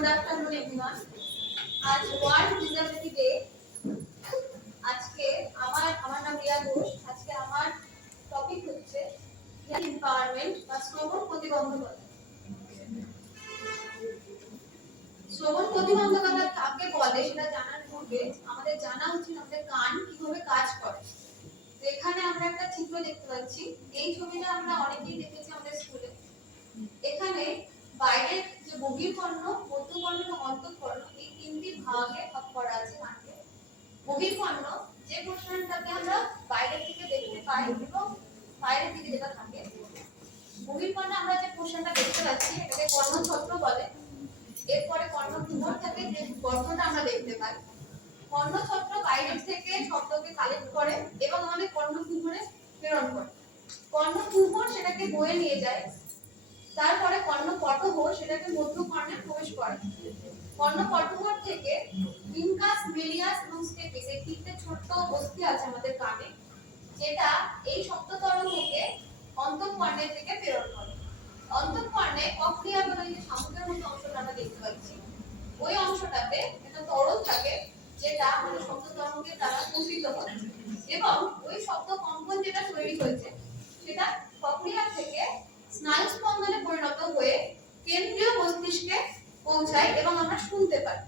Good afternoon everyone. आज world disability day. আজকে আমার নাম রিয়া ঘোষ। আজকে আমার টপিক হচ্ছে এম্পাওয়ারমেন্ট বা শ্রবণ প্রতিবন্ধকতা। শ্রবণ প্রতিবন্ধকতা কাকে বলে সেটা জানার পূর্বে আমাদের জানা উচিত আমাদের কান কিভাবে কাজ করে। তো এখানে আমরা একটা চিত্র দেখতে পাচ্ছি। এই ছবিটা আমরা অনেকেই দেখেছি আমাদের স্কুলে। এখানে বাইরের যে বহির্কর্ণ, মধ্যকর্ণ এবং অন্তঃকর্ণ এই তিনটি ভাগে ভাগ করা আছে কানকে। বহির্কর্ণ যে পোর্শনটাকে আমরা বাইরের দিকে দেখতে পাই এবং বাইরের দিকে যেটা থাকে, বহির্কর্ণে আমরা যে পোর্শনটা দেখতে পাচ্ছি এটাকে কর্ণছত্র বলে। এরপরে কর্ণকুহর থাকে যে গর্তটা আমরা দেখতে পাই। কর্ণছত্র বাইরের থেকে শব্দকে কালেক্ট করে এবং আমাদের কর্ণকুহরে প্রেরণ করে। কর্ণকুহর সেটাকে বয়ে নিয়ে যায়। তারপরে কর্ণপটহর সেটাকে মধ্যকর্ণে প্রবেশ করে। কর্ণপটহর থেকে ইনকাস, মেলিয়াস এবং স্টেপিস এই তিনটে ছোট অস্থি আছে আমাদের কানে, যেটা এই শব্দ তরঙ্গকে অন্তঃকর্ণের দিকে প্রেরণ করে। অন্তঃকর্ণে কক্লিয়া বলে যে শামুকের মতো অংশটা আমরা দেখতে পাচ্ছি, ওই অংশটাতে একটা তরল থাকে যেটা আমাদের শব্দ তরঙ্গের দ্বারা কম্পিত হয় এবং ওই শব্দ কম্পন যেটা তৈরি হয়েছে সেটা কক্লিয়া থেকে স্নায়ু স্পন্দনে পরিণত হয়ে কেন্দ্রীয় মস্তিষ্কে পৌঁছায় এবং আমরা শুনতে পাই।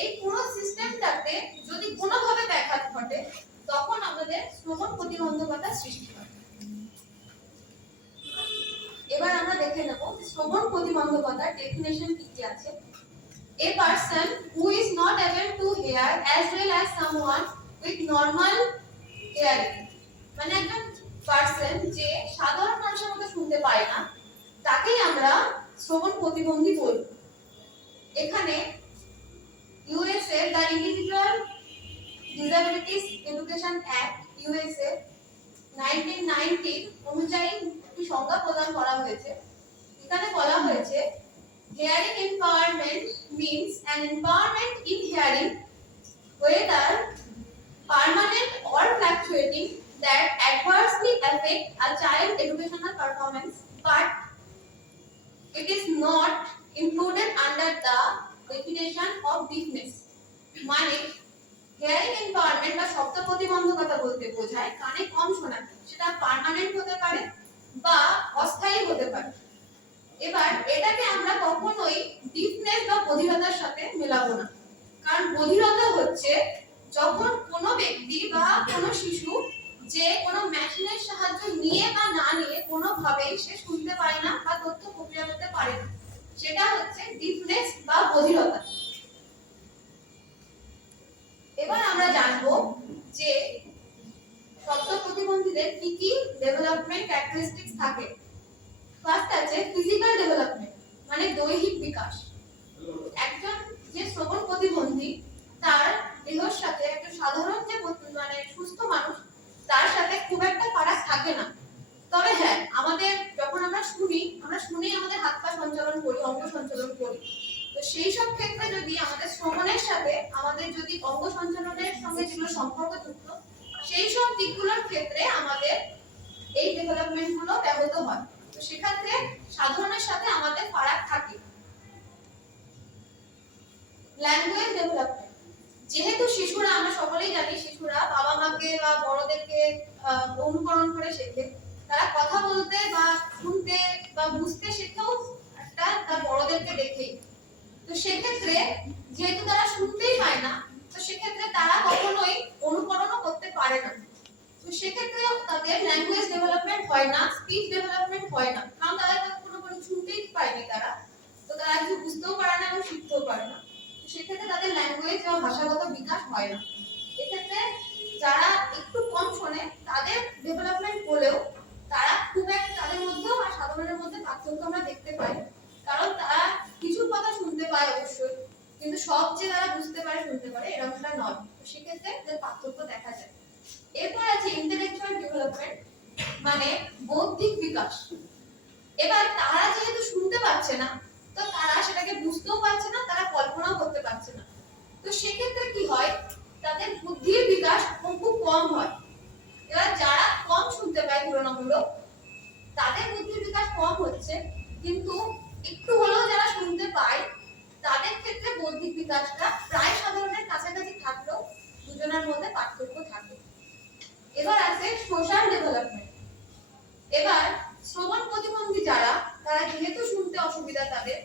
এই পুরো সিস্টেমটাতে যদি কোনোভাবে ব্যাঘাত ঘটে তখন আমাদের শ্রবণ প্রতিবন্ধকতা সৃষ্টি হয়। এবার আমরা দেখে নেব শ্রবণ প্রতিবন্ধকতার ডেফিনেশন কি কি আছে। A person who is not able to hear as well as someone with normal hearing, মানে একজন পার্সন যে সাধারণ মানুষের মতো শুনতে পায় না তাকেই আমরা শ্রবণ প্রতিবন্ধী বলবো। এখানে USA the individual disabilities education act USA 1990 অনুযায়ী একটি সংজ্ঞা প্রদান করা হয়েছে। এখানে বলা হয়েছে hearing empowerment means an empowerment in hearing, whether permanent or fluctuating, that adversely affect a child's educational performance, but it is not included under the definition of deafness. মানে হিয়ারিং এম্পাওয়ারমেন্ট বা শব্দ প্রতিবন্ধকতা বলতে বোঝায় কানে কম শোনা, সেটা পার্মানেন্ট হতে পারে বা অস্থায়ী হতে পারে। এবার এটাকে আমরা কখনোই ডিফনেস বা বধিরতার সাথে মেলাবো না, কারণ বধিরতা হচ্ছে যখন কোনো ব্যক্তি বা কোনো শিশু যে কোনো মেশিনের সাহায্য নিয়ে বা না নিয়ে কোনোভাবেই সে শুনতে পারে না বা তথ্য প্রক্রিয়া করতে পারে না, সেটা হচ্ছে ডিফনেস বা বধিরতা। এবার আমরা জানবো যে শব্দ প্রতিবন্ধীদের কি কি ডেভেলপমেন্ট ক্যারেক্টারিস্টিক্স থাকে। ফার্স্ট আছে ফিজিক্যাল ডেভেলপমেন্ট, মানে দৈহিক বিকাশ। একজন যে শ্রবণ প্রতিবন্ধী তার দেহের সাথে একটা সাধারণ যে মানে সুস্থ মানুষ তার সাথে খুব একটা ফারাক থাকে না। তবে হ্যাঁ, আমাদের যখন আমরা শুনেই আমাদের হাত পা সঞ্চালন করি, অঙ্গ সঞ্চালন করি। তো সেই সব ক্ষেত্রে যদি আমাদের শ্রবণের সাথে আমাদের যদি অঙ্গ সঞ্চালনের সঙ্গে যেগুলো সম্পর্কযুক্ত সেই সব দিকগুলোর ক্ষেত্রে আমাদের এই ডেভেলপমেন্ট গুলো ব্যাহত হয়। তো সেক্ষেত্রে সাধারণের সাথে আমাদের ফারাক থাকে। ল্যাঙ্গুয়েজ ডেভেলপমেন্ট, যেহেতু শিশুরা, আমরা সকলেই জানি শিশুরা বাবা মাকে বা বড়দেরকে অনুকরণ করে শেখে, তারা কথা বলতে বা শুনতে বা বুঝতে শেখেও একটা তার বড়দেরকে দেখেই। তো সেক্ষেত্রে যেহেতু তারা শুনতেই পায় না, তো সেক্ষেত্রে তারা কখনোই অনুকরণও করতে পারে না। তো সেক্ষেত্রে তাদের ল্যাঙ্গুয়েজ ডেভেলপমেন্ট হয় না, স্পিচ ডেভেলপমেন্ট হয় না, কারণ তারা কোনো শুনতেই পায়নি তারা, তো তারা কিছু বুঝতেও পারে না এবং শিখতেও পারে না। সেক্ষেত্রে তাদের ল্যাঙ্গুয়েজ বা ভাষাগত বিকাশ হয় না। এক্ষেত্রে যারা একটু কম শোনে তাদের ডেভেলপমেন্ট হলেও তারা খুব একটা তাদের মধ্যেও আর সাধারণের মধ্যে পার্থক্য আমরা দেখতে পাই, কারণ তারা কিছু কথা শুনতে পায় অবশ্যই, কিন্তু সব যে তারা বুঝতে পারে শুনতে পারে এরকমটা নয়। তো সেক্ষেত্রে তাদের পার্থক্য দেখা যায়। এরপর আছে ইন্টেলেকচুয়াল ডেভেলপমেন্ট, মানে বৌদ্ধিক বিকাশ। এবার তারা যেহেতু শুনতে পাচ্ছে না, তো তারা সেটাকে বুঝতেও পারছে না, তারা কল্পনাও করতে পারছে না। তো সেক্ষেত্রে কি হয়, তাদের বুদ্ধির বিকাশ খুব কম হয়। এবার যারা কম শুনতে পায় তুলনামূলক, তাদের বুদ্ধির বিকাশ কম হচ্ছে, কিন্তু একটু হলেও যারা শুনতে পায় তাদের বিকাশটা প্রায় সাধারণের কাছাকাছি থাকলেও দুজনের মধ্যে পার্থক্য থাকে। এবার আছে সোশ্যাল ডেভেলপমেন্ট। এবার শ্রবণ প্রতিবন্ধী যারা, তারা যেহেতু শুনতে অসুবিধা তাদের,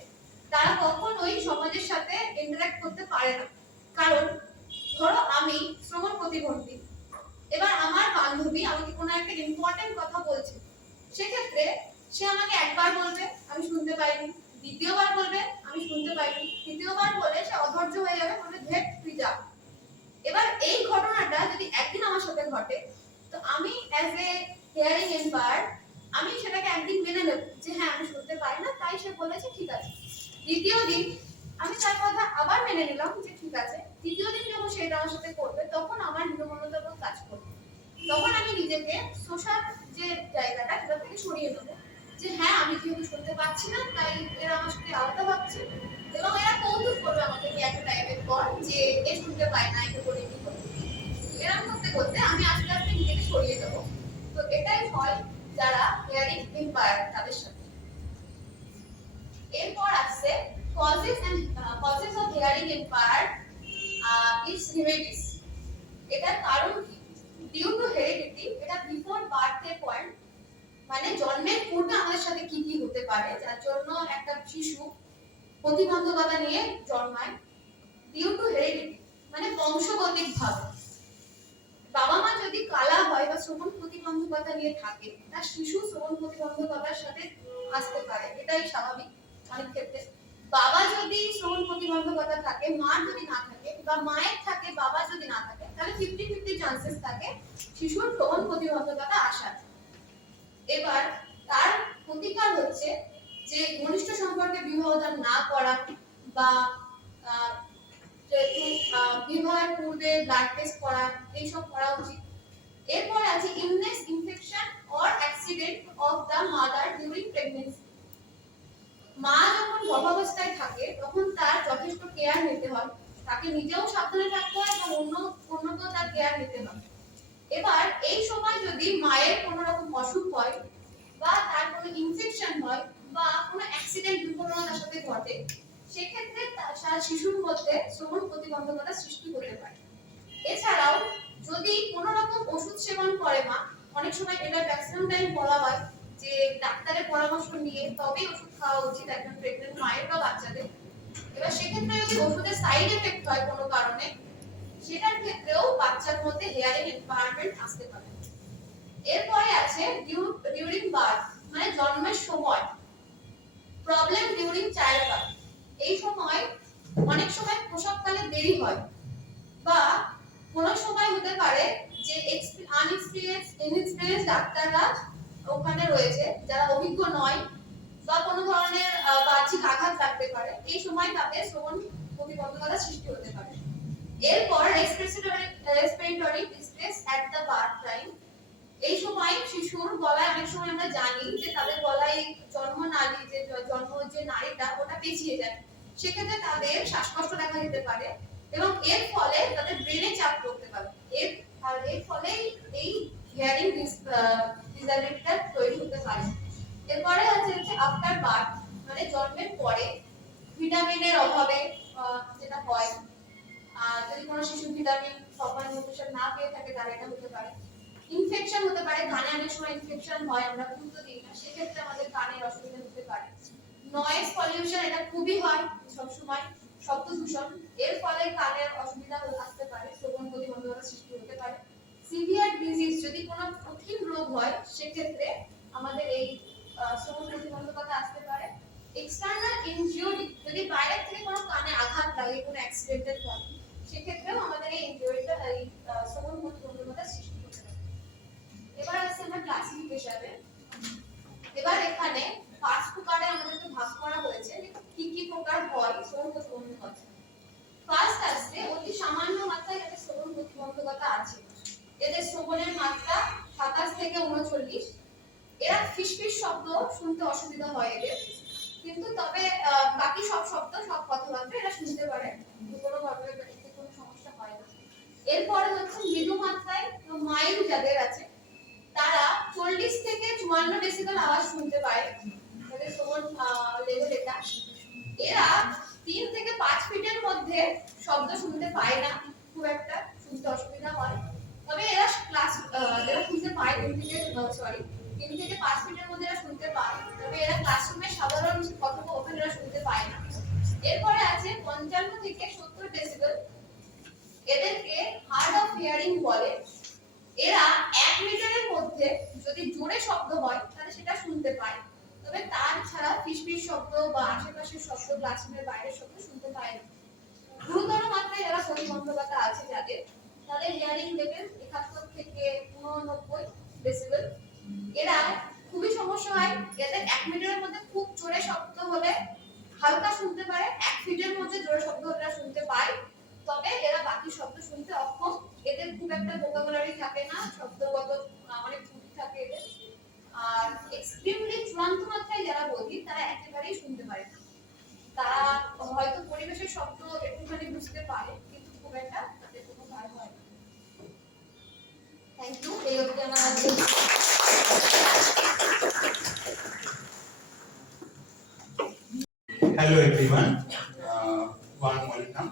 তারা কখনোই সমাজের সাথে ইন্টারঅ্যাক্ট করতে পারে না। কারণ ধরো আমি শ্রবণ প্রতিবন্ধী, এবার আমার বান্ধবী আমাকে কোনো একটা ইম্পর্টেন্ট কথা বলছে, সেক্ষেত্রে সে আমাকে একবার বলবে আমি শুনতে পাইনি, দ্বিতীয়বার বলবে আমি শুনতে পাইনি, তৃতীয়বার বলে সে অধৈর্য হয়ে যাবে, বলবে ধেৎ তুই যা। এবার এই ঘটনাটা যদি একদিন আমার সাথে ঘটে, তো আমি অ্যাজ এ হিয়ারিং এম্পায়ার আমি সেটাকে একদিন মেনে নেব যে হ্যাঁ আমি শুনতে পাই না, তাই সে বলেছে ঠিক আছে। দ্বিতীয় দিন আমি তার কথা আবার মেনে নিলাম যে ঠিক আছে। তৃতীয় দিন যখন সেটা আমার সাথে করবে, তখন আমার হীনমন্যতা কাজ করবে। তখন আমি নিজেকে সোশ্যাল যে জায়গাটা সেটা থেকে সরিয়ে নেবো যে হ্যাঁ আমি যেহেতু শুনতে পাচ্ছি না, তাই এরা আমার সাথে আলাদা ভাবছে, এবং এরা কৌতুক করবে আমাকে নিয়ে একটা টাইমের পর যে এ শুনতে পায় না, একে করে কি করবে। এরকম করতে করতে আমি আস্তে আস্তে নিজেকে সরিয়ে দেবো। তো এটাই হয় যারা হিয়ারিং ইম্পায়ার্ড তাদের সাথে। এরপর আসছে causes of hearing impaired, its remedies। এটার কারণ কি? ডিউ টু হেরিডিটি, এটা বিফোর বার্থ এর পয়েন্ট, মানে জন্মের পূর্বে আমাদের সাথে কি কি হতে পারে যার জন্য একটা শিশু প্রতিবন্ধকতা নিয়ে জন্মায়। ডিউ টু হেরিডিটি মানে বংশগতিকভাবে বাবা মা যদি কালা হয় বা শ্রবণ প্রতিবন্ধকতা নিয়ে থাকে, তার শিশু শ্রবণ প্রতিবন্ধকতার সাথে আসতে পারে, এটাই স্বাভাবিক। অনেক ক্ষেত্রে বাবা যদি শ্রবণ প্রতিবন্ধকতা থাকে, মা যদি না থাকে, বা মায়ের থাকে বাবা যদি না থাকে, তাহলে 50-50 চান্সেস থাকে শিশুর শ্রবণ প্রতিবন্ধকতা আসার। এবার তার প্রতিকার হচ্ছে যে ঘনিষ্ঠ সম্পর্কে বিবাহদান না করা, বা বিবাহের পূর্বে ব্লাড টেস্ট করা, এইসব করা উচিত। এরপরে আছে illness, infection or accident of the mother during pregnancy. মা যখন গর্ভাবস্থায় থাকে তখন তার যথেষ্ট কেয়ার নিতে হয়, তাকে নিজেও সাবধানে থাকতে হয় এবং অন্যকেও তার কেয়ার নিতে হয়। এবার এই সময় যদি মায়ের কোনো রকম অসুখ হয়, বা তার কোনো ইনফেকশন হয়, বা কোনো অ্যাক্সিডেন্ট দুর্ঘটনা তার সাথে ঘটে, সেক্ষেত্রে তার শিশুর মধ্যে শ্রবণ প্রতিবন্ধকতা সৃষ্টি হতে পারে। এছাড়াও যদি কোনো রকম ওষুধ সেবন করে মা, অনেক সময় এটা ম্যাক্সিমাম টাইম বলা হয় যে ডাক্তারের পরামর্শ নিয়ে তবেই ওষুধ খাওয়া উচিত একজন প্রেগন্যান্ট মায়ের বা বাচ্চাদের। এবার সেক্ষেত্রে যদি ওষুধের সাইড এফেক্ট হয় কোনো কারণে, সেটার ক্ষেত্রেও বাচ্চার মধ্যে হিয়ারিং ইম্পায়ারমেন্ট আসতে পারে। এরপরে আছে ডিউরিং বার্থ মানে জন্মের সময়, প্রবলেম ডিউরিং চাইল্ড বার্থ। এই সময় অনেক সময় প্রসবকালে দেরি হয়, বা কোনো সময় হতে পারে যে ইনএক্সপেরিয়েন্স ডাক্তাররা ওখানে রয়েছে যারা অভিজ্ঞ নয়, বা কোনো ধরনের বাহ্যিক আঘাত লাগতে পারে, এই সময় তাদের শ্রবণ প্রতিবন্ধকতা সৃষ্টি হতে পারে। এরপর respiratory distress at the birth time. এই সময় শিশুর গলায় অনেক সময় আমরা জানি যে তাদের গলায় জন্মনালী যে নাড়িটা ওটা পেঁচিয়ে যায়, সেক্ষেত্রে তাদের শ্বাসকষ্ট দেখা দিতে পারে, এবং এর ফলে তাদের ব্রেনে চাপ পড়তে পারে। এর ফলে এই হিয়ারিং ডিসএবিলিটিটা তৈরি হতে পারে। এরপরে আছে আফটার বার্থ মানে জন্মের পরে ভিটামিনের অভাবে যেটা হয়, যদি কোনো শিশু ভিটামিন সময় নিউট্রিশন না পেয়ে থাকে তাহলে এটা হতে পারে। ইনফেকশন হতে পারে, কানে অনেক সময় ইনফেকশন হয়, আমরা বুঝতে দিই না, সেক্ষেত্রে আমাদের কানের অসুবিধা হতে পারে। নয়েজ পলিউশন এটা খুবই হয় সব সময়, শব্দ দূষণ, এর ফলে কানের অসুবিধা আসতে পারে, শ্রবণ প্রতিবন্ধকতা সৃষ্টি হতে পারে। সিভিয়ার ডিজিজ যদি কোনো কঠিন রোগ হয়, সেক্ষেত্রে আমাদের এই শ্রবণ প্রতিবন্ধকতা আসতে পারে। এক্সটার্নাল ইনজুরি যদি বাইরে থেকে কোনো কানে আঘাত লাগে কোনো অ্যাক্সিডেন্টের ফলে, সেক্ষেত্রেও আমাদের এই ইনজুরিটা এই শ্রবণ প্রতিবন্ধকতা সৃষ্টি হতে পারে। এবার আসছে আমরা ক্লাসিফিকেশনে। এবার এখানে পাঁচ প্রকারে আমাদেরকে ভাগ করা হয়েছে কি কি প্রকার হয় শ্রবণ প্রতিবন্ধকতা। ফার্স্ট আসছে অতি সামান্য মাত্রায় যাদের শ্রবণ প্রতিবন্ধকতা আছে, এদের শ্রবণের মাত্রা 27 থেকে 39। এরা ফিসফিস শব্দ শুনতে অসুবিধা হয় এদের, কিন্তু তবে বাকি সব শব্দ সব কথাবার্তা এরা শুনতে পারে, কোনো ভাবে কোনো সমস্যা হয় না। এরপরে হচ্ছে মৃদু মাত্রায় মাইল্ড যাদের আছে, তারা 40 থেকে 54 ডেসিবেল আওয়াজ শুনতে পায়, তাদের শ্রবণ লেভেল এটা। এরা 3 থেকে 5 ফিটের মধ্যে মধ্যে শব্দ শুনতে পায় না, খুব একটা শুনতে অসুবিধা হয়। তবে এরা এরা শুনতে পায় 3 থেকে 5 মিনিটের মধ্যে এরা শুনতে পায়। তবে এরা ক্লাসরুমে সাধারণ কথোপকথন এরা শুনতে পায় না। এরপরে আছে 55 থেকে 70 ডেসিবেল। এদেরকে হার্ড অফ হিয়ারিং বলে। এরা 1 মিটারের মধ্যে যদি জোরে শব্দ হয় তাহলে সেটা শুনতে পায়। তবে তার ছাড়া ফিসফিস শব্দ বা আশেপাশের শব্দ, ক্লাসরুমের বাইরের শব্দ শুনতে পায় না। গুরুতর মাত্রায় যারা প্রতিবন্ধকতা আছে যাদের, তাদের হিয়ারিং লেভেল 71 থেকে 89 ডেসিবেল। এরা খুবই সমস্যা হয়, এদের 1 মিটারের মধ্যে খুব জোরে শব্দ হলে হালকা শুনতে পারে, 1 ফিটের মধ্যে জোরে শব্দ হলে এরা শুনতে পায়। তবে এরা বাকি শব্দ শুনতে অক্ষম। এদের খুব একটা ভোকাবুলারি থাকে না, শব্দগত অনেক ত্রুটি থাকে এদের। আর এক্সট্রিমলি চূড়ান্ত মাত্রায় যারা বধির তারা একেবারেই শুনতে পারে না। তারা হয়তো পরিবেশের শব্দ একটুখানি বুঝতে পারে, কিন্তু খুব একটা তাদের কোনো কাজ হয় না। Thank you. এই অবধি আমার আজকে। Hello everyone, warm welcome.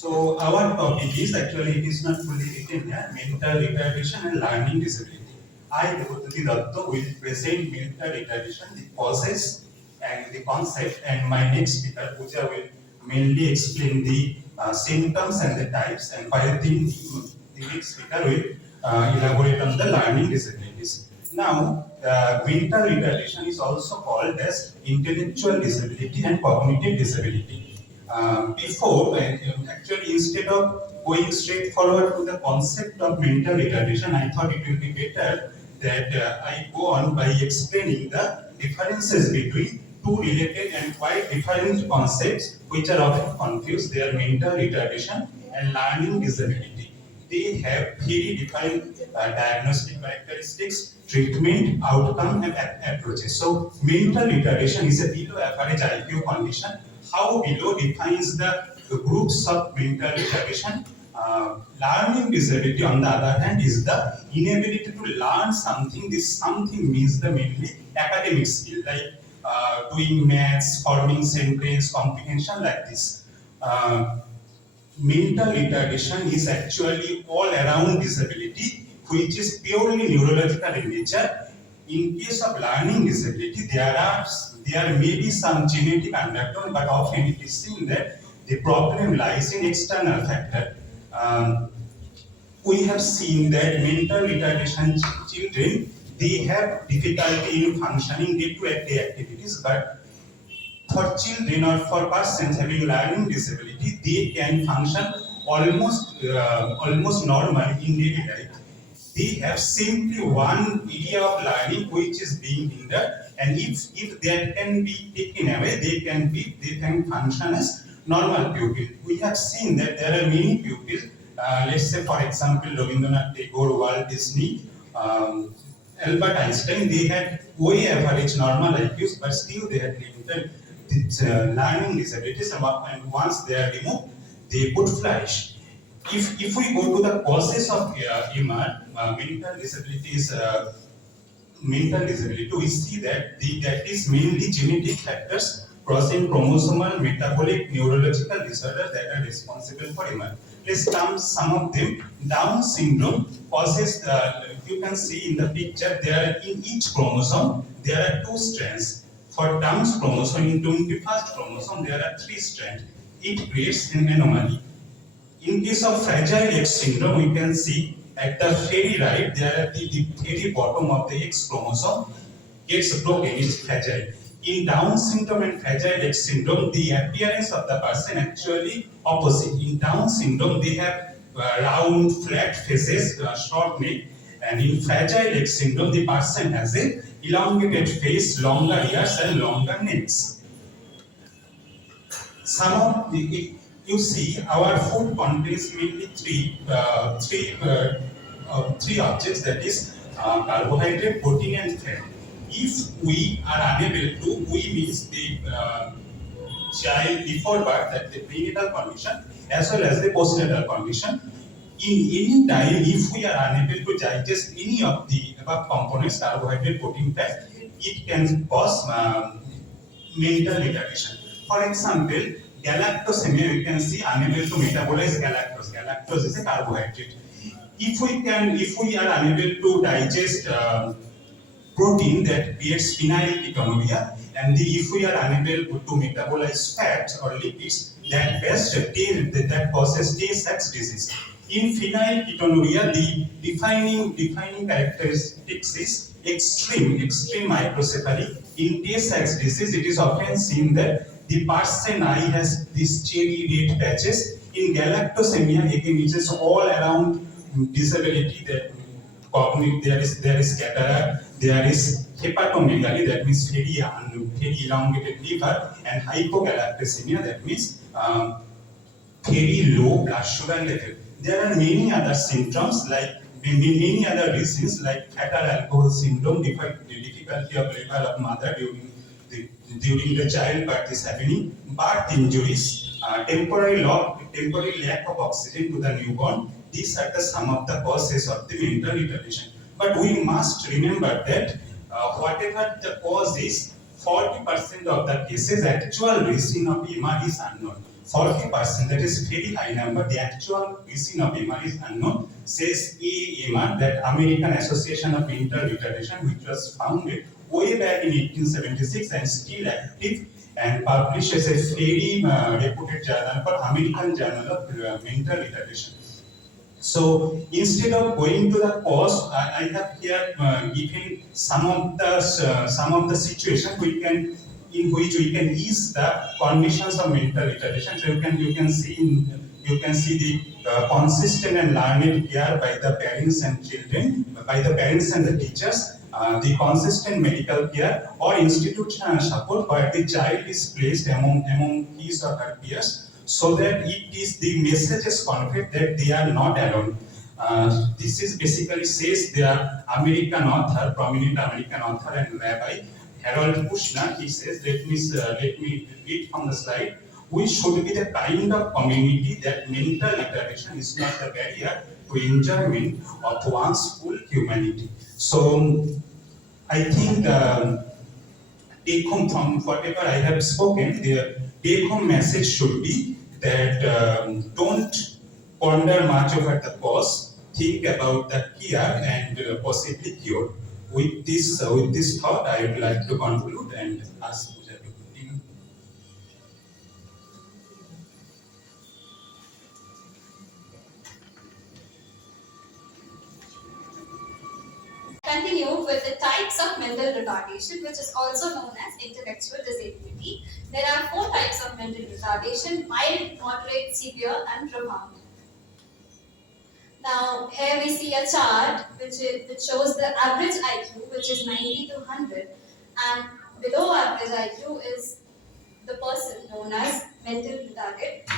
So our topic is, actually it is not fully written here, mental retardation and learning disability. I, Devotati Datta, will present mental retardation, the causes and the concept, and my next speaker Pooja will mainly explain the symptoms and the types, and while the next speaker will elaborate on the learning disabilities. Now, mental retardation is also called as intellectual disability and cognitive disability. Actually, instead of going straight forward to the concept of mental retardation, I thought it will be better that I go on by explaining the differences between two related and quite different concepts which are often confused. They are mental retardation and learning disability. They have very different diagnostic characteristics, treatment, outcome, and approaches. So, mental retardation is a below average IQ condition. How below defines the groups of mental retardation. Learning disability, on the other hand, is the inability to learn something. This something means the mainly academic skill, like doing maths, forming sentence, comprehension, like this. Mental retardation is actually all-around disability, which is purely neurological in nature. In case of learning disability, there may be some genetic undertone, but often it is seen that the problem lies in external factor. We have seen that mental retardation children, they have difficulty in functioning day-to-day activities, but for children or for persons having learning disability, they can function almost normal in daily life. They have simply one area of learning which is being hindered, and if that can be taken away, they can function as normal pupil. We have seen that there are many pupils. Let's say, for example, Rabindranath Tagore, Walt Disney, Albert Einstein. They had way average normal IQs, but still they had limited learning disabilities, and once they are removed, they could flourish. If we go to the causes of mental disability, we see that that is mainly genetic factors causing chromosomal, metabolic, neurological disorders that are responsible for MR. Let's come some of them. Down syndrome causes, you can see in the picture, there in each chromosome there are 2 strands. For Down chromosome, in 21st chromosome, there are 3 strands. It creates an anomaly. In case of Fragile X syndrome, we can see at the very right, there are the very bottom of the X chromosome gets broken, is fragile. In Down syndrome and Fragile X syndrome, the appearance of the person actually opposite. In Down syndrome, they have round, flat faces, short neck, and in Fragile X syndrome, the person has a elongated face, longer ears, and longer necks. Some of the, you see, our food contains mainly three objects, that is carbohydrate, protein, and fat. If we are unable to, we means the child before birth, that the prenatal condition as well as the postnatal condition. In any time, if we are unable to digest any of the above components, carbohydrate, protein, fat, it can cause mental retardation. For example, galactosemia, we can see unable to metabolize galactose. Galactose is a carbohydrate. If we are unable to digest protein, that creates phenylketonuria, and if we are unable to metabolize fats or lipids, that causes Tay-Sachs disease. In phenylketonuria, the defining characteristics is extreme microcephaly. In Tay-Sachs disease, it is often seen that the person eye has these cherry red patches. In galactosemia, again, it is all around disability, that there is cataract, there is hepatomegaly, that means very elongated liver, and hypogalactosemia, that means very low blood sugar level. There are many other symptoms, like many other reasons, like fatal alcohol syndrome, difficulty of labor of mother during the childbirth is happening, birth injuries, temporary lack of oxygen to the newborn. These are some of the causes of the mental retardation. But we must remember that whatever the cause is, 40% of the cases, actual reason of MR is unknown. 40%, that is very high number. The actual reason of MR is unknown, says AMR, that American Association of Mental Retardation, which was founded way back in 1876 and still active, and publishes a very reputed journal called American Journal of Mental Retardation. So instead of going to the cause, I have here given some of the situations in which we can ease the conditions of mental retardation. So you can see the consistent and learned care by the parents and children, by the parents and the teachers, the consistent medical care or institutional support where the child is placed among his or her peers, so that it is the message is conveyed that they are not alone. This is basically says the prominent American author and rabbi Harold Kushner. He says, let me read from the slide. We should be the kind of community that mental retardation is not a barrier to enjoyment of one's full humanity. So I think take home from whatever I have spoken, the take home message should be that don't ponder much over the cause, think about the care and possibly cure. With this thought, I would like to conclude and ask Pooja to continue. Continue with the types of mental retardation, which is also known as intellectual disability. There are 4 types of mental retardation: mild, moderate, severe, and profound. Now, here we see a chart which shows the average IQ, which is 90 to 100, and below average IQ is the person known as mental retarded.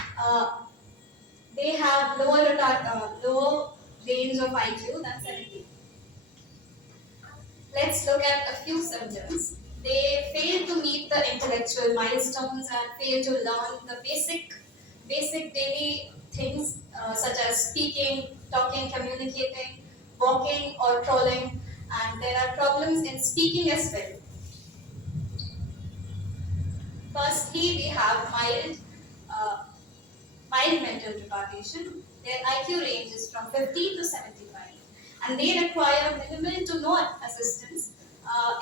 They have lower range of IQ than 70. Let's look at a few symptoms. They fail to meet the intellectual milestones and fail to learn the basic daily things such as speaking, talking, communicating, walking or crawling, and there are problems in speaking as well. Firstly, we have mild mental retardation. Their IQ range is from 50 to 75, and they require minimal to no assistance.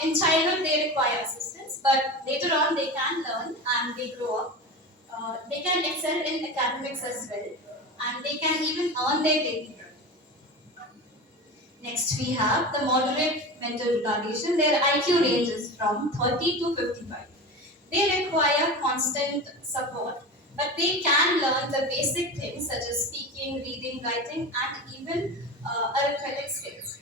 In childhood, they require assistance, but later on, they can learn and they grow up. They can excel in academics as well, and they can even earn their daily bread. Next, we have the moderate mental retardation. Their IQ range is from 30 to 55. They require constant support, but they can learn the basic things such as speaking, reading, writing, and even arithmetic skills.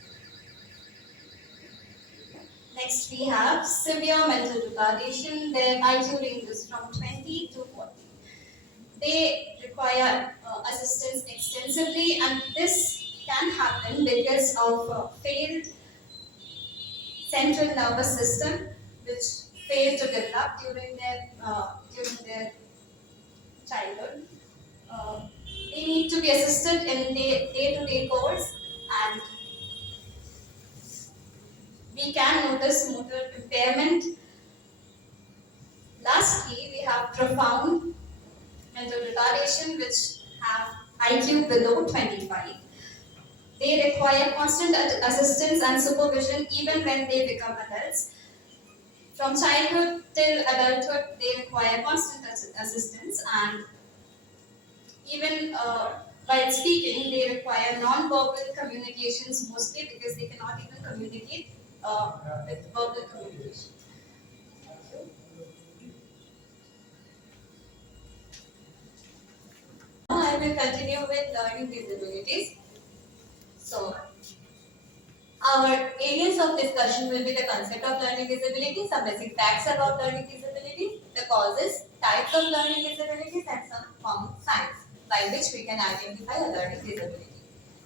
Next, we have severe mental retardation. Their IQ range is from 20 to 40. They require assistance extensively, and this can happen because of failed central nervous system, which failed to develop during their childhood. They need to be assisted in their day-to-day course, and we can notice motor impairment. Lastly, we have profound mental retardation, which have IQ below 25. They require constant assistance and supervision even when they become adults. From childhood till adulthood, they require constant assistance, and even while speaking, they require non-verbal communications mostly because they cannot even communicate with verbal communication. Now I will continue with learning disabilities. So, our areas of discussion will be the concept of learning disability, some basic facts about learning disability, the causes, types of learning disabilities, and some common signs by which we can identify a learning disability.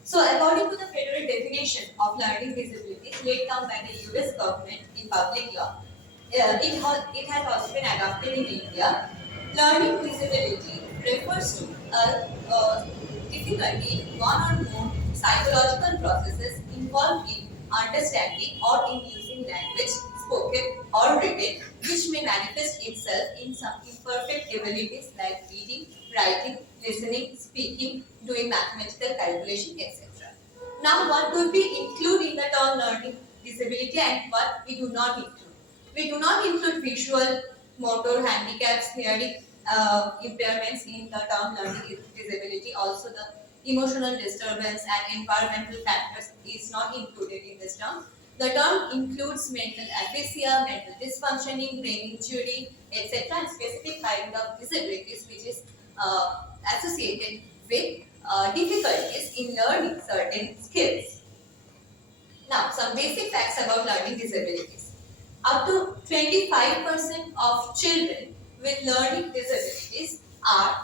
So, according to the federal definition of learning disabilities laid down by the US government in public law, it has also been adopted in India. Learning disability refers to a difficulty in one or more psychological processes involved in understanding or in using language, spoken or written, which may manifest itself in some imperfect abilities like reading, writing, listening, speaking, doing mathematical calculation, etc. Now, what could we include in the term learning disability and what we do not include? We do not include visual, motor handicaps, hearing impairments in the term learning disability. Also, the emotional disturbance and environmental factors is not included in this term. The term includes mental aphasia, mental dysfunctioning, brain injury, etc., and specific kind of disabilities which is associated with difficulties in learning certain skills. Now, some basic facts about learning disabilities. Up to 25% of children with learning disabilities are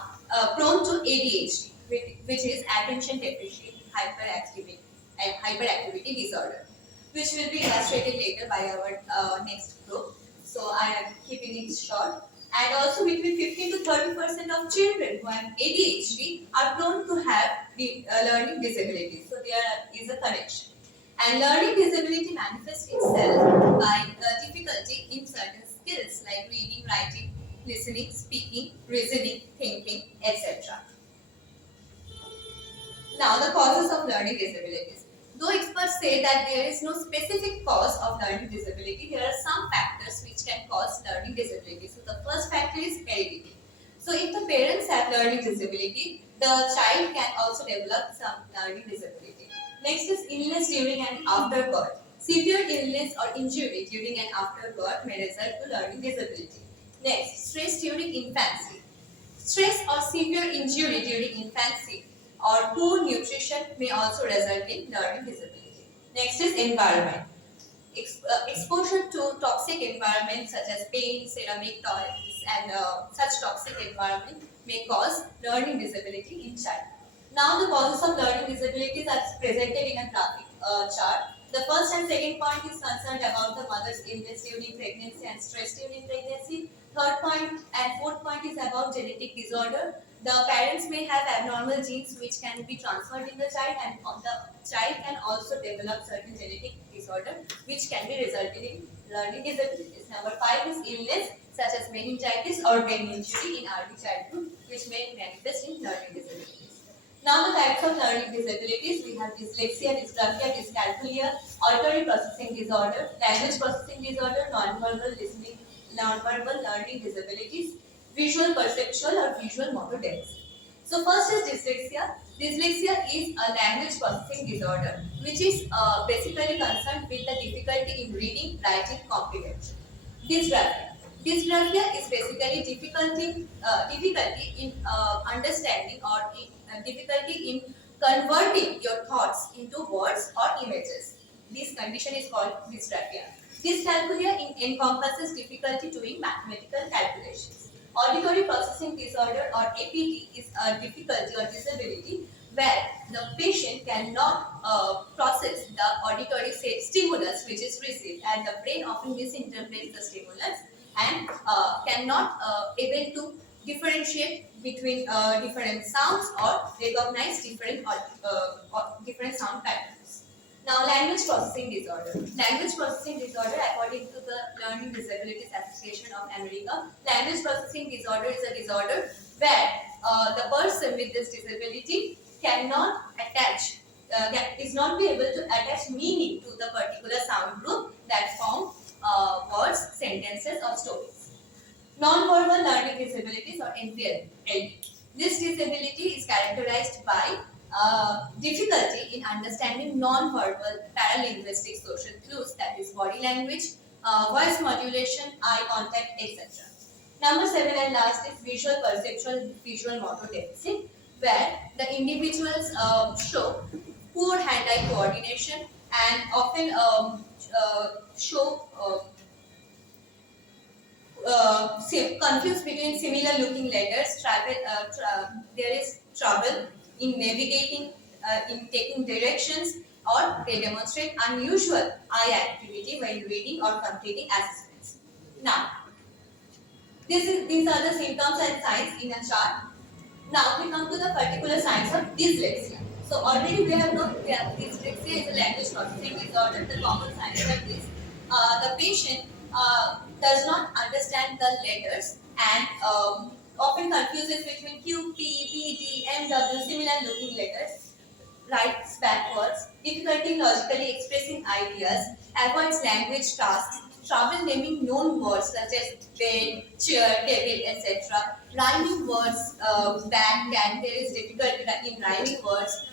prone to ADHD, which is attention deficit hyperactivity disorder, which will be illustrated later by our next group. So I am keeping it short. And also between 15 to 30% of children who have ADHD are prone to have learning disabilities. So there is a connection. And learning disability manifests itself by the difficulty in certain skills like reading, writing, listening, speaking, reasoning, thinking, etc. Now, the causes of learning disabilities. Though experts say that there is no specific cause of learning disability, there are some factors which can cause learning disability. So, the first factor is heredity. So, if the parents have learning disability, the child can also develop some learning disability. Next is illness during and after birth. Severe illness or injury during and after birth may result to learning disability. Next, stress during infancy. Stress or severe injury during infancy or poor nutrition may also result in learning disability. Next is environment. Exposure to toxic environments such as paint, ceramic toys, and such toxic environment may cause learning disability in child. Now, the causes of learning disabilities are presented in a graphic chart. The first and second point is concerned about the mother's illness during pregnancy and stress during pregnancy. Third point and fourth point is about genetic disorder. The parents may have abnormal genes which can be transferred in the child, and the child can also develop certain genetic disorder which can be resulted in learning disabilities. Number 5 is illness such as meningitis or brain injury in early childhood which may manifest in learning disabilities. Now, the types of learning disabilities, we have dyslexia, dysgraphia, dyscalculia, auditory processing disorder, language processing disorder, non-verbal listening, non-verbal learning disabilities, visual perceptual or visual motor deficit. So, first is dyslexia. Dyslexia is a language processing disorder which is basically concerned with the difficulty in reading, writing, comprehension. Dysgraphia. Dysgraphia is basically difficulty in understanding or difficulty in converting your thoughts into words or images. This condition is called dysgraphia. Dyscalculia encompasses difficulty doing mathematical calculations. Auditory processing disorder or APD is a difficulty or disability where the patient cannot process the auditory stimulus which is received, and the brain often misinterprets the stimulus and cannot able to differentiate between different sounds or recognize different sound patterns. Now, language processing disorder. Language processing disorder, according to the Learning Disabilities Association of America, language processing disorder is a disorder where the person with this disability cannot attach, is not be able to attach meaning to the particular sound group that form words, sentences, or stories. Non-verbal learning disabilities or NVLD. This disability is characterized by difficulty in understanding non-verbal paralinguistic social clues, that is body language, voice modulation, eye contact, etc. Number 7 and last is visual perceptual visual motor deficit, where the individuals show poor hand-eye coordination and often show confused between similar looking letters. There is trouble in navigating, in taking directions, or they demonstrate unusual eye activity while reading or completing assessments. Now, these are the symptoms and signs in a chart. Now we come to the particular signs of dyslexia. So already we have known that dyslexia is a language processing disorder. The common signs are this: the patient does not understand the letters and often confuses between Q, P, B, D, M, W, similar looking letters, writes backwards, difficulty in logically expressing ideas, avoids language tasks, trouble naming known words such as bed, chair, table, etc. Rhyming words, bag, can, there is difficulty in rhyming words.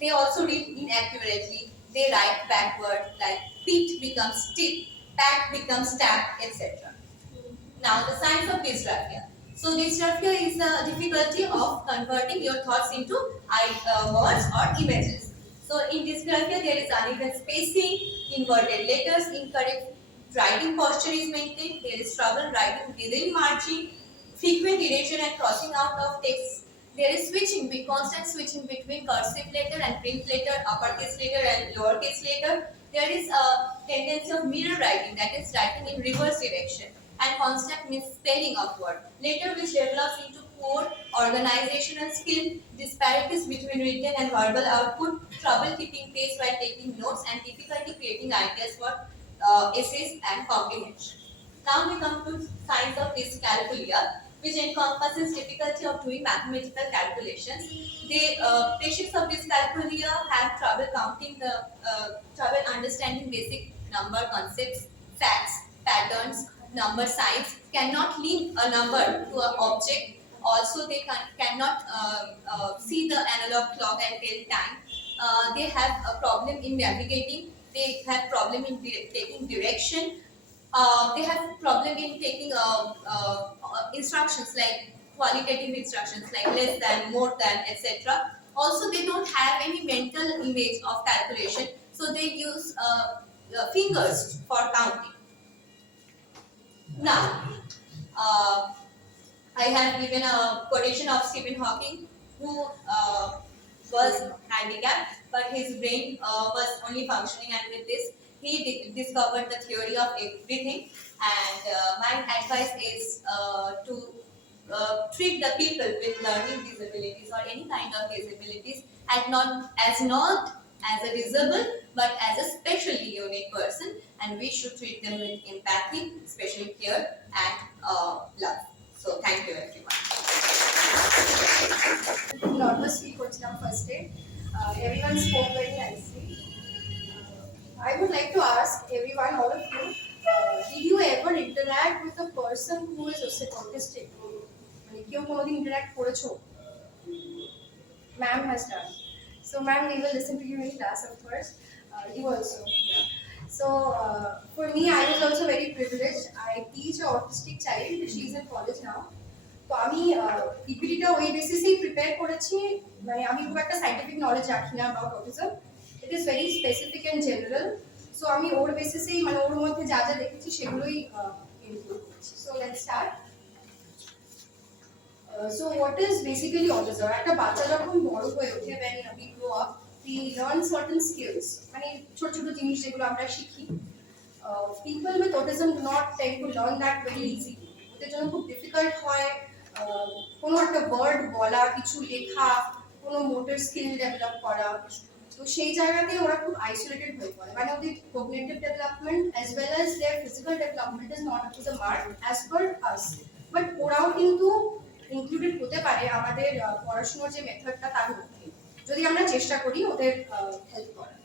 They also read inaccurately. They write backward, like pit becomes tip, pat becomes tap, etc. Now the signs of dysgraphia. So dysgraphia is the difficulty of converting your thoughts into words or images. So in dysgraphia there is uneven spacing, inverted letters, incorrect writing posture is maintained, there is trouble writing within margin, frequent erasure and crossing out of text. There is constant switching between cursive letter and print letter, uppercase letter and lowercase letter. There is a tendency of mirror writing, that is writing in reverse direction, and constant misspelling of word. Later which develops into poor organizational skill, disparities between written and verbal output, trouble keeping pace while taking notes, and difficulty creating ideas for essays and comprehension. Now we come to signs of dyscalculia, which encompasses difficulty of doing mathematical calculations. Patients of dyscalculia have trouble counting trouble understanding basic number concepts, facts, patterns, number signs, cannot link a number to an object. Also, they cannot see the analog clock and tell time. They have a problem in navigating. They have problem in taking direction. They have problem in taking instructions like qualitative instructions like less than, more than, etc. Also, they don't have any mental image of calculation, so they use fingers for counting. Now, I have given a quotation of Stephen Hawking, who was handicapped, but his brain was only functioning, and with this, he discovered the theory of everything. And my advice is to treat the people with learning disabilities or any kind of disabilities not as a disabled, but as a specially unique person, and we should treat them with empathy, special care, and love. So thank you everyone. Enormously Kochina first day. Everyone spoke very nicely. I would like to ask everyone, all of you, did you ever interact with a person who is autistic? কেউ কোনোদিন interact করেছো? Ma'am has done. So ma'am, we will listen to you in class, of course. You also. Yeah. So for me, I was also very privileged. I teach an autistic child. She is in college now. তো আমি পিপিটিটা ওই বেসিসেই প্রিপেয়ার করেছি, মানে আমি খুব একটা সাইন্টিফিক নলেজ রাখি না about autism, it is very specific and general. So আমি ওর বেসিসেই মানে ওর মধ্যে যা যা দেখেছি সেগুলোই ইনক্লুড করেছি। So let's start. So what is basically autism? একটা বাচ্চা যখন বড় হয়ে ওঠে, when we grow up, we learn certain skills, মানে ছোট ছোট জিনিস যেগুলো আমরা শিখি। People with autism do not tend to learn that very easily. ওদের জন্য খুব ডিফিকাল্ট হয় কোনো একটা ওয়ার্ড বলা, কিছু লেখা, কোনো মোটর স্কিল ডেভেলপ করা। তো সেই জায়গাতে ওরা খুব আইসোলেটেড হয়ে পড়ে, মানে ওদের cognitive development as well as their physical development is not up to the mark as per us. But ওরাও কিন্তু ইনক্লুডেড হতে পারে আমাদের পড়াশোনার যে মেথডটা তার মধ্যে, যদি আমরা চেষ্টা করি ওদের হেল্প করার।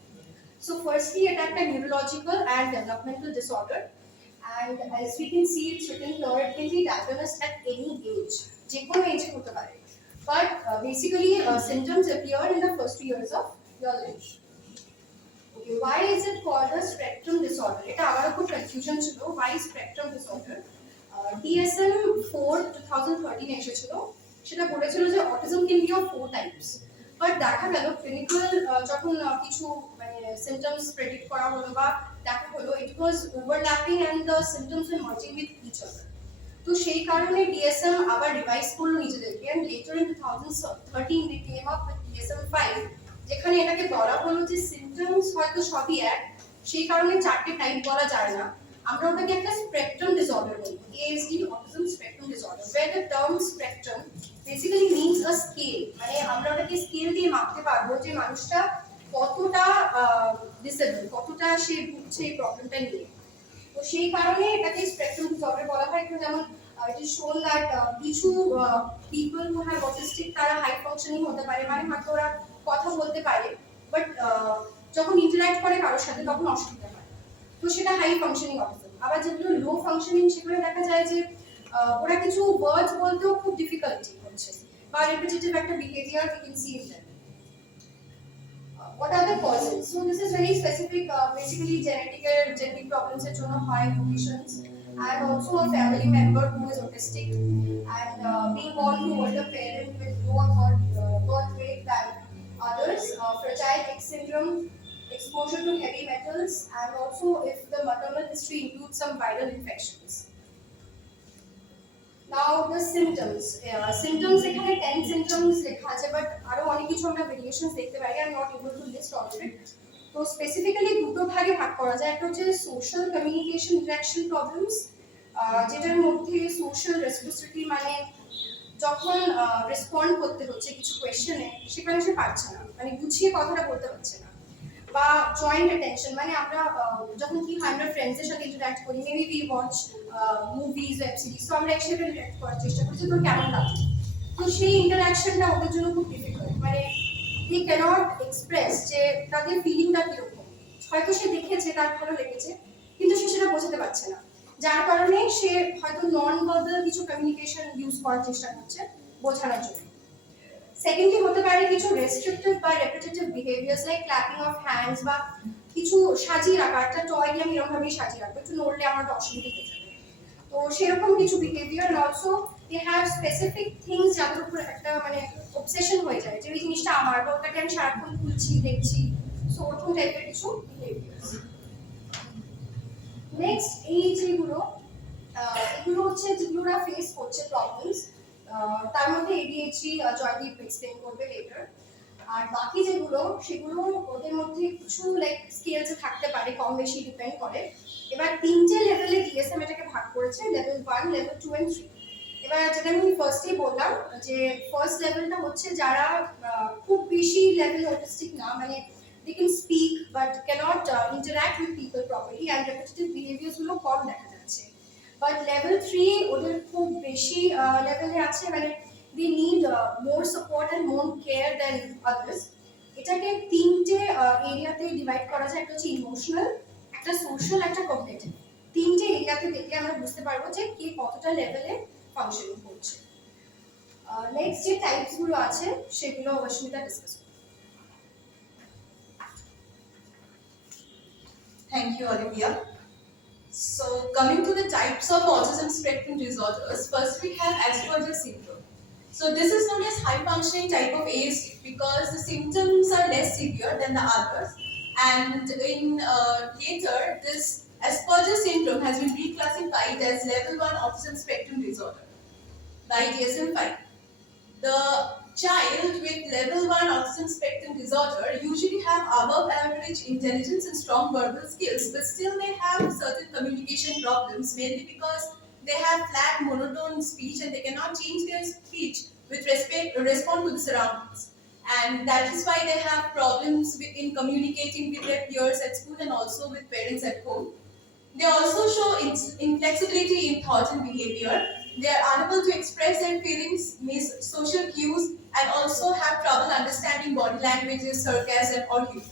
So firstly, এটা একটা neurological and developmental disorder, and as we can see it's written here, it can be diagnosed at any age, যে কোনো এজে হতে পারে, but basically symptoms appear in the first 2 years of your life. Okay, why is it called a spectrum disorder? এটা আমারও খুব কনফিউশন ছিল, why spectrum disorder? DSM-4 2013 এসেছিল, সেটা বলেছিল যে autism can be of 4 types, but দেখা গেল ক্লিনিক্যাল যখন কিছু মানে সিমটমস প্রেডিক্ট করা হলো বা দেখা হলো, it was overlapping and the symptoms were merging with each other. তো সেই কারণে ডিএসএম আবার রিভাইজ করলো নিজেদেরকে, and later in 2013 they came up with DSM-5, যেখানে এটাকে বলা হলো যে সিমটমস হয়তো সবই এক, সেই কারণে 4টে টাইপ বলা যায় না, আমরা ওটাকে একটা স্পেকট্রাম ডিসঅর্ডার বলবো, ASD autism spectrum disorder, where the term spectrum basically means a scale, মানে আমরা ওটাকে স্কেল দিয়ে মাপতে পারবো যে মানুষটা কতটা ডিসেবল, কতটা সে ভুগছে এই প্রবলেমটা নিয়ে। তো সেই কারণে এটাকে স্পেকট্রাম ডিসঅর্ডার বলা হয়। একটু যেমন it is shown that কিছু people who have autistic তারা হাই ফাংশনিং হতে পারে, মানে হয়তো ওরা কথা বলতে পারে, বাট যখন ইন্টারঅ্যাক্ট করে কারোর সাথে তখন অসুবিধা হয়, তো সেটা হাই ফাংশনিং অটিজম। আবার যেগুলো লো ফাংশনিং সেখানে দেখা যায় যে ওরা কিছু ওয়ার্ডস বলতেও খুব ডিফিকাল্টি হচ্ছে, বা রিপিটেটিভ একটা behaviour we can see in them. What are the causes? So this is very specific, basically genetic problems এর জন্য হয়, mutations, and also a family member who is autistic, and being born to older parent with lower birth weight than others, fragile X syndrome, exposure to heavy metals, and also if the maternal history includes some viral infections. Now the symptoms এখানে 10 symptoms লেখা আছে, বাট আরো অনেক কিছু আমরা variations দেখতে পাই, I am not able to list all of it. তো স্পেসিফিক্যালি দুটো ভাগে ভাগ করা যায়, একটা হচ্ছে সোশ্যাল কমিউনিকেশন ইন্টারাকশন প্রবলেমস, যেটার মধ্যে সোশ্যাল রেসপন্সিবিলিটি, মানে যখন রেসপন্ড করতে হচ্ছে কিছু কোয়েশ্চেনে সেখানে সে পারছে না, মানে গুছিয়ে কথাটা বলতে পারছে না, বা জয়েন্ট অ্যাটেনশন, মানে আমরা যখন কি হয় আমরা ফ্রেন্ডসদের সাথে ইন্টারঅ্যাক্ট করি, maybe we watch movies web series, তো আমরা একসাথে রিঅ্যাক্ট করার চেষ্টা করি যে তোর কেমন লাগছে, তো সেই ইন্টারঅ্যাকশনটা ওদের জন্য খুব ডিফিকাল্ট, মানে দে ক্যানট এক্সপ্রেস যে তাদের ফিলিংটা কিরকম, হয়তো সে দেখেছে তার ভালো লেগেছে কিন্তু সে সেটা বোঝাতে পারছে না, যার কারণে সে হয়তো নন ভার্বাল কিছু কমিউনিকেশন ইউজ করার চেষ্টা করছে বোঝানোর জন্য। সেকেন্ডলি হতে পারে কিছু রেস্ট্রিক্টিভ বা repetitive behaviours like clapping of hands, বা কিছু সাজিয়ে রাখা, একটা টয়কে আমি এরকমভাবেই সাজিয়ে রাখবো, একটু নড়লে আমার একটা অসুবিধা হয়ে যাবে, তো সেরকম কিছু behaviour. Also they have specific things যাদের উপর একটা মানে অবসেশন হয়ে যায় যে এই জিনিসটা আমার, বা ওটাকে আমি সারাক্ষণ খুলছি দেখছি, সো ওরকম টাইপের কিছু বিহেভিয়ার্স। নেক্সট এই যেগুলো এগুলো হচ্ছে যেগুলো ফেস করছে প্রবলেমস, তার মধ্যে ADHD জয়দীপ এক্সপ্লেন করবে লেটার, আর বাকি যেগুলো সেগুলো ওদের মধ্যে কিছু লাইক স্কেলসে থাকতে পারে, কম বেশি ডিপেন্ড করে। এবার 3টে লেভেলে DSM এটাকে ভাগ করেছে, লেভেল 1, লেভেল 2 এন্ড 3। এবার যেটা আমি ফার্স্টেই বললাম যে ফার্স্ট লেভেলটা হচ্ছে যারা খুব বেশি লেভেল অটিস্টিক না, মানে they can speak but cannot interact with people properly, and repetitive behaviors গুলো কম দেখা যাচ্ছে। But level 3 ওদের খুব বেশি লেভেলে আছে, মানে they need more support and more care than others। এটাকে 3টে এরিয়াতে ডিভাইড করা যায়, একটা হচ্ছে ইমোশনাল, একটা সোশ্যাল, একটা কগনিটিভ। 3টে এরিয়াতে দেখলে আমরা বুঝতে পারবো যে কে কতটা লেভেলে ফাংশনিং করছে। নেক্সট যে টাইপস গুলো আছে সেগুলো অবশ্যই ডিসকাস করব। Thank you, Olivia. So, coming to the types of autism spectrum disorders, first we have Asperger's syndrome. So, this is known as high functioning type of ASD because the symptoms are less severe than the others. And in later, this Asperger's syndrome has been reclassified as level 1 autism spectrum disorder by DSM-5. The child with level 1 autism spectrum disorder usually have above average intelligence and strong verbal skills, but still they have certain communication problems, mainly because they have flat monotone speech and they cannot change their speech with respond to the surroundings. And that is why they have problems in communicating with their peers at school and also with parents at home. They also show inflexibility in thought and behavior, They are unable to express their feelings, miss social cues, and also have trouble understanding body languages, sarcasm, or humor.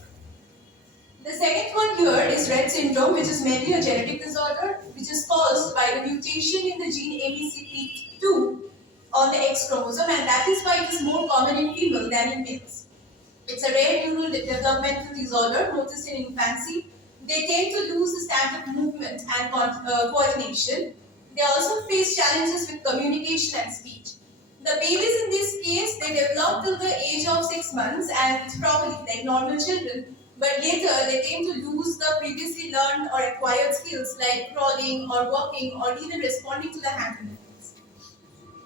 The second one here is Rett syndrome, which is mainly a genetic disorder, which is caused by the mutation in the gene ABCP2 on the X chromosome, and that is why it is more common in female than in males. It's a rare neural developmental disorder noticed in infancy. They tend to lose the standard movement and coordination. They also face challenges with communication and speech. The babies in this case, they develop till the age of 6 months and it's probably like normal children, but later they tend to lose the previously learned or acquired skills like crawling or walking or even responding to the hand movements.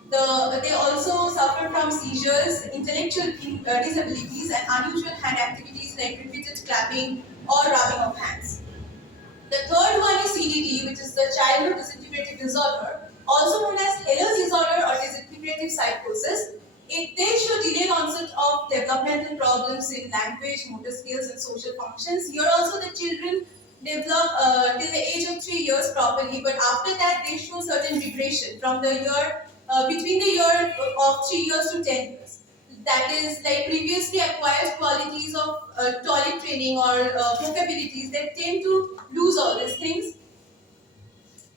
They also suffer from seizures, intellectual disabilities, and unusual hand activities like repeated clapping or rubbing of hands. The third one is CDD, which is the childhood disintegrative disorder, also known as Heller's disorder or disintegrative psychosis. They show delayed onset of developmental problems in language, motor skills, and social functions. Here also the children develop till the age of 3 years properly, but after that they show certain regression from the year between the year of 3 years to 10 years. That is like previously acquired qualities of toilet training or vocabilities that tend to lose all these things.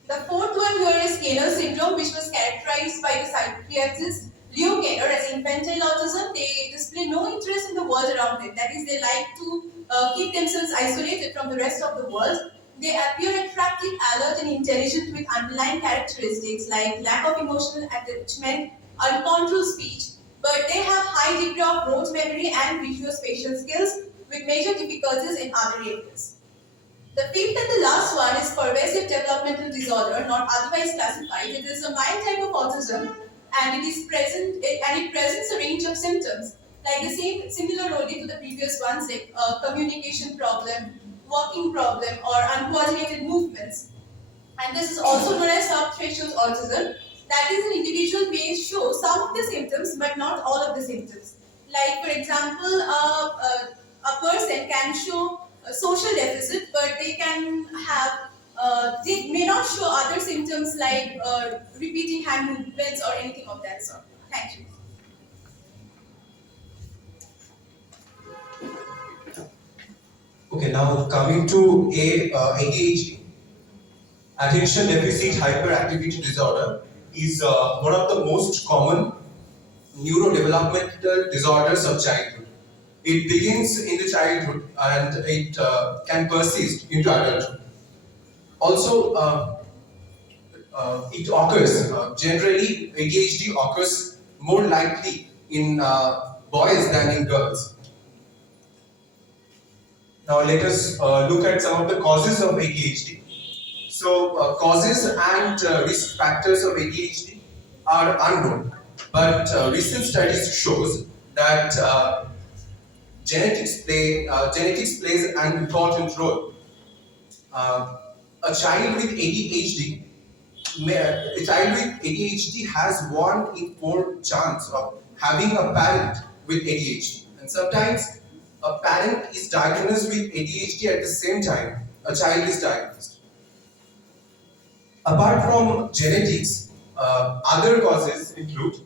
The fourth one here is Skinner syndrome, which was characterized by the psychiatrist Leo Kanner as infantile autism. They display no interest in the world around them. That is, they like to keep themselves isolated from the rest of the world. They appear attractive, alert, and intelligent with underlying characteristics like lack of emotional attachment, uncontrolled speech, but they have high degree of rote memory and visuospatial skills with major difficulties in other areas. The fifth and the last one is pervasive developmental disorder, not otherwise classified. It is a mild type of autism, and it presents a range of symptoms like the same similarly to the previous ones, like communication problem, walking problem, or uncoordinated movements. And this is also known as subthreshold autism. That is, an individual may show some of the symptoms, but not all of the symptoms. Like, for example, a person can show a social deficit, but they can have, they may not show other symptoms like repeating hand movements or anything of that sort. Thank you. Okay, now coming to ADHD, attention deficit hyperactivity disorder, is one of the most common neurodevelopmental disorders of childhood. It begins in the childhood and it can persist into adulthood. Also, it occurs, generally ADHD occurs more likely in boys than in girls. Now let us look at some of the causes of ADHD. So causes and risk factors of ADHD are unknown, but recent studies shows that genetics plays an important role. A child with ADHD has 1 in 4 chance of having a parent with ADHD, and sometimes a parent is diagnosed with ADHD at the same time a child is diagnosed. Apart from genetics, other causes include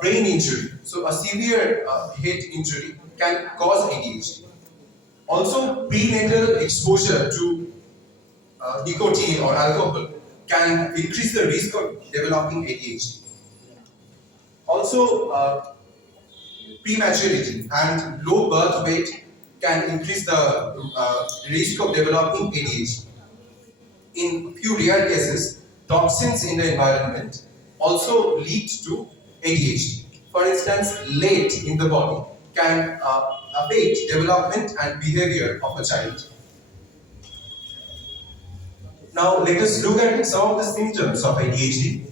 brain injury. So a severe head injury can cause ADHD. Also, prenatal exposure to nicotine or alcohol can increase the risk of developing ADHD. Also, prematurity and low birth weight can increase the risk of developing ADHD. In few rare cases, toxins in the environment also lead to ADHD. For instance, lead in the body can affect development and behavior of a child. Now let us look at some of the symptoms of ADHD.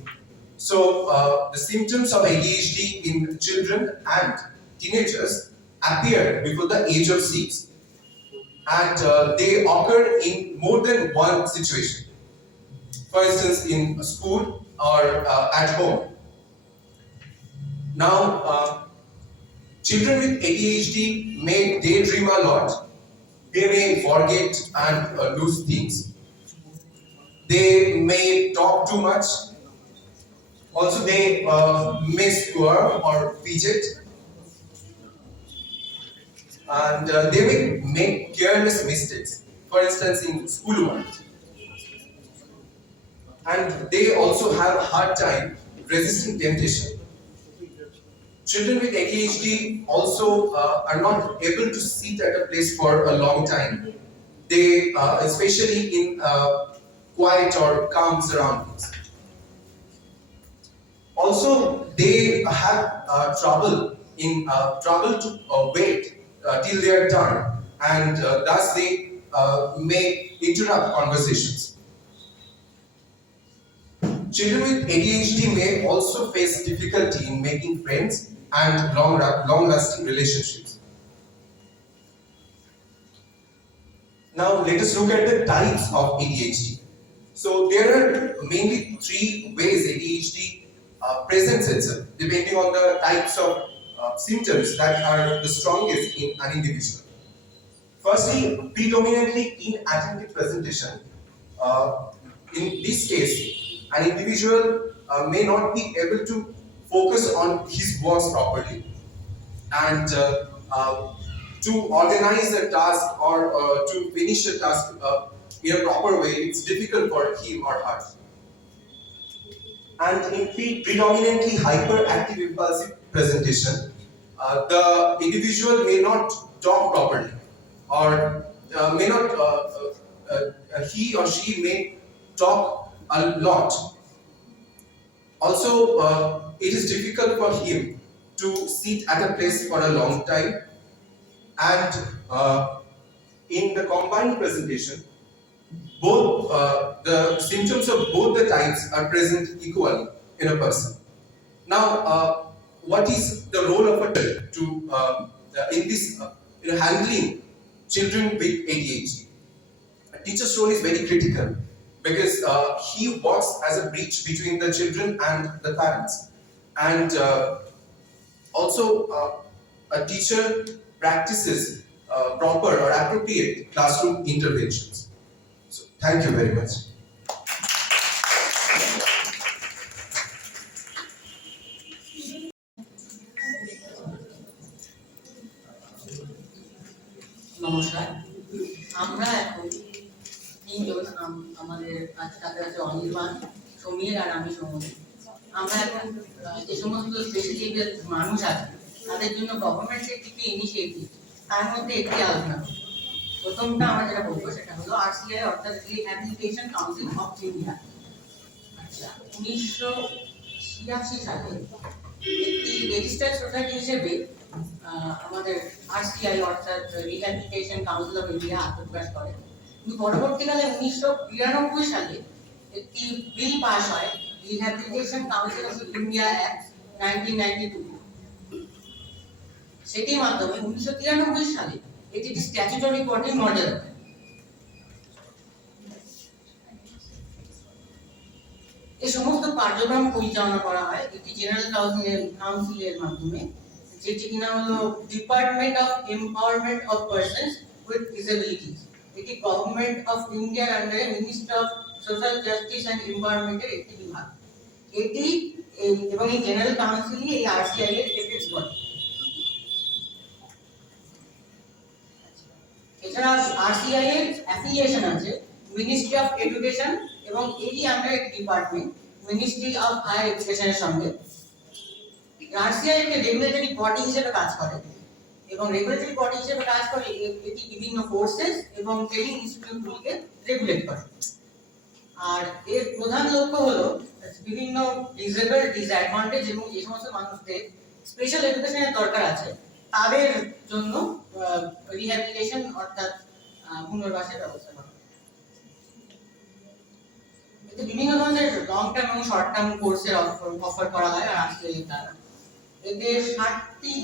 So the symptoms of ADHD in children and teenagers appear before the age of 6, and they occur in more than one situation. For instance, in school or at home. Now, children with ADHD may daydream a lot. They may forget and lose things. They may talk too much. Also, they may squirm or fidget, and they may make careless mistakes, for instance in schoolwork. And they also have a hard time resisting temptation. Children with ADHD also are not able to sit at a place for a long time. They, especially in quiet or calm surroundings. Also, they have trouble to wait till their turn, and thus they may interrupt conversations. Children with ADHD may also face difficulty in making friends and long-lasting relationships. Now, let us look at the types of ADHD. So, there are mainly 3 ways ADHD presents itself, depending on the types of symptoms that are the strongest in an individual. Firstly, predominantly inattentive presentation. In this case, an individual may not be able to focus on his works properly, and to organize a task or to finish a task in a proper way, it's difficult for him or her. And in predominantly hyperactive impulsive presentation, the individual may not talk properly, or may not he or she may talk a lot. Also, it is difficult for him to sit at a place for a long time, and in the combined presentation, both the symptoms of both the types are present equally in a person. Now, what is the role of a teacher to in this handling children with ADHD? A teacher's role is very critical, because he works as a bridge between the children and the parents, and also a teacher practices proper or appropriate classroom interventions. So, thank you very much. নমস্কার। আমরা এখন 3 জন আমাদের তাদের আছে অনির্বাণ, সমীর আর আমি সৌম্য। আমরা এখন যে সমস্ত স্পেশালি মানুষ আছে তাদের জন্য গভর্নমেন্টের কিছু ইনিশিয়েটিভ, তার মধ্যে একটি আলোচনা করব। প্রথমটা আমরা যেটা বলবো সেটা হলো RCI, অর্থাৎ রিহ্যাবিলিটেশন কাউন্সিল অফ ইন্ডিয়া। আচ্ছা, 1986 সালে একটি রেজিস্টার্ড সোসাইটি হিসেবে আমাদের RCI অর্থাৎ রিহ্যাবিলিটেশন কাউন্সিল অফ ইন্ডিয়া আত্মপ্রকাশ করে। কিন্তু পরবর্তীকালে 1992 সালে একটি বিল পাস হয়, rehabilitation council of India act 1992। সেটির মাধ্যমে 1993 সালে এটি একটি স্ট্যাচুটরি বডির মর্যাদা পায়। এই সমস্ত কার্যক্রম পরিচালনা করা হয় একটি জেনারেল কাউন্সিলের মাধ্যমে, যেটি কিনা হলো department of empowerment of persons with disabilities. এটি গভর্নমেন্ট অফ ইন্ডিয়ার আন্ডারে ministry of social justice and এনভায়রনমেন্টের একটি বিভাগ। এটি এবং এই জেনারেল কাউন্সিলই এই RCI এর এপেক্স বডি। এছাড়া RCI এর অ্যাফিলিয়েশন আছে মিনিস্ট্রি অফ এডুকেশন, এবং এরই আন্ডারে একটি ডিপার্টমেন্ট মিনিস্ট্রি অফ হায়ার এডুকেশনের সঙ্গে। RCI একটি রেগুলেটরি বডি হিসেবে কাজ করে, এবং রেগুলেটরি বডি হিসেবে কাজ করে এটি বিভিন্ন কোর্সেস এবং ট্রেনিং ইনস্টিটিউটগুলোকে রেগুলেট করে। আর এর প্রধান লক্ষ্য হলো বিভিন্ন ডিসেবল, ডিসঅ্যাডভান্টেজ এবং যে সমস্ত মানুষদের স্পেশাল এডুকেশনের দরকার আছে তাদের জন্য রিহ্যাবিলিটেশন অর্থাৎ পুনর্বাসের ব্যবস্থা করা। এতে বিভিন্ন ধরনের লং টার্ম এবং শর্ট টার্ম কোর্সের অফার করা হয় আর RCI এর দ্বারা। এতে 60টি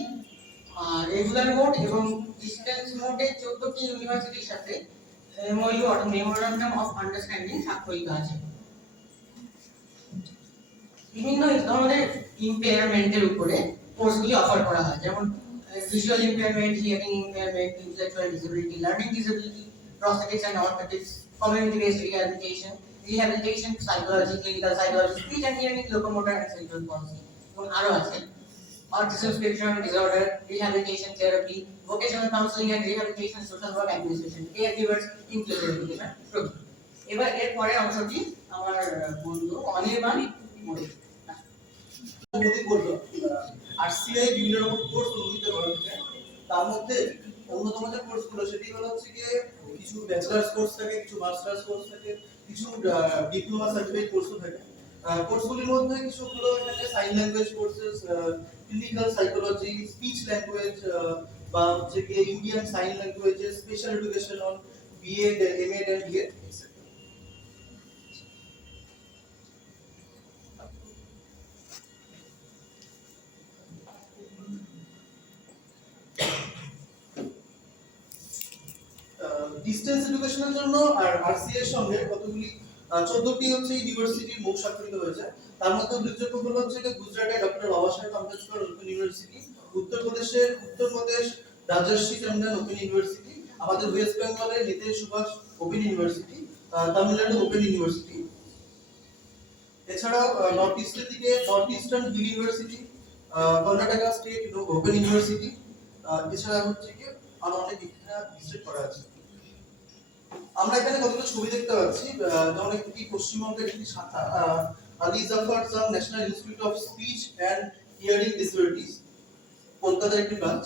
রেগুলার মোড এবং ডিসটেন্স মোডে 14টি ইউনিভার্সিটির সাথে MOU অর্থাৎ মেমোরান্ডাম অফ আন্ডারস্ট্যান্ডিং স্বাক্ষরিত আছে। বিভিন্ন ধরনের ইম্পেয়ারমেন্টের উপরে কোর্সগুলি অফার করা হয়, যেমন visual impairment, hearing impairment, intellectual disability, learning disability, prosthetics and orthotics, community based rehabilitation, rehabilitation psychology, clinical psychology, speech and hearing, locomotor and cerebral পলসি এবং আরো আছে। Autism spectrum disorder, rehabilitation therapy, vocational counseling and rehabilitation, social work administration, caregivers, inclusive education program. এবার এর পরের অংশটি আমার বন্ধু অনির্বাণ মোড়ে। মোদি বলল আরসিআই বিভিন্ন রকম কোর্স অনুমোদিত করেছে। তার মধ্যে অন্যতম যে কোর্সগুলো সেটি হলো হচ্ছে গিয়ে কিছু ব্যাচেলার্স কোর্স থাকে, কিছু মাস্টার্স কোর্স থাকে, কিছু ডিপ্লোমা সার্টিফিকেট কোর্সও থাকে। কোর্সগুলির মধ্যে কিছু হলো এখানে sign language courses, clinical psychology, speech language বা হচ্ছে গিয়ে Indian sign languages, special education on BEd, MEd and DEd. Distance এডুকেশনের জন্য আর আরসিএ এর সঙ্গে কতগুলি 14টি হচ্ছে ইউনিভার্সিটির মুখ স্বাক্ষরিত হয়েছে। তার মধ্যে উল্লেখযোগ্য হলো হচ্ছে গুজরাটের ডক্টর বাবা সাহেব আম্বেদকর ওপেন ইউনিভার্সিটি, উত্তরপ্রদেশের উত্তরপ্রদেশ রাজর্ষি টন্ডন ওপেন ইউনিভার্সিটি, আমাদের ওয়েস্ট বেঙ্গলের Netaji Subhas open university, Tamil Nadu open university. এছাড়াও নর্থ ইস্টের দিকে north eastern hill university, Karnataka state open university. এছাড়া হচ্ছে কি আরো অনেক এখানে ভিজিট করা আছে। আমরা এখানে কতগুলো ছবি দেখতে পাচ্ছি, যেমন একটি পশ্চিমবঙ্গের একটি শাখা Ali Zafar Jan national institute of speech and hearing disabilities, কলকাতার একটি ব্রাঞ্চ।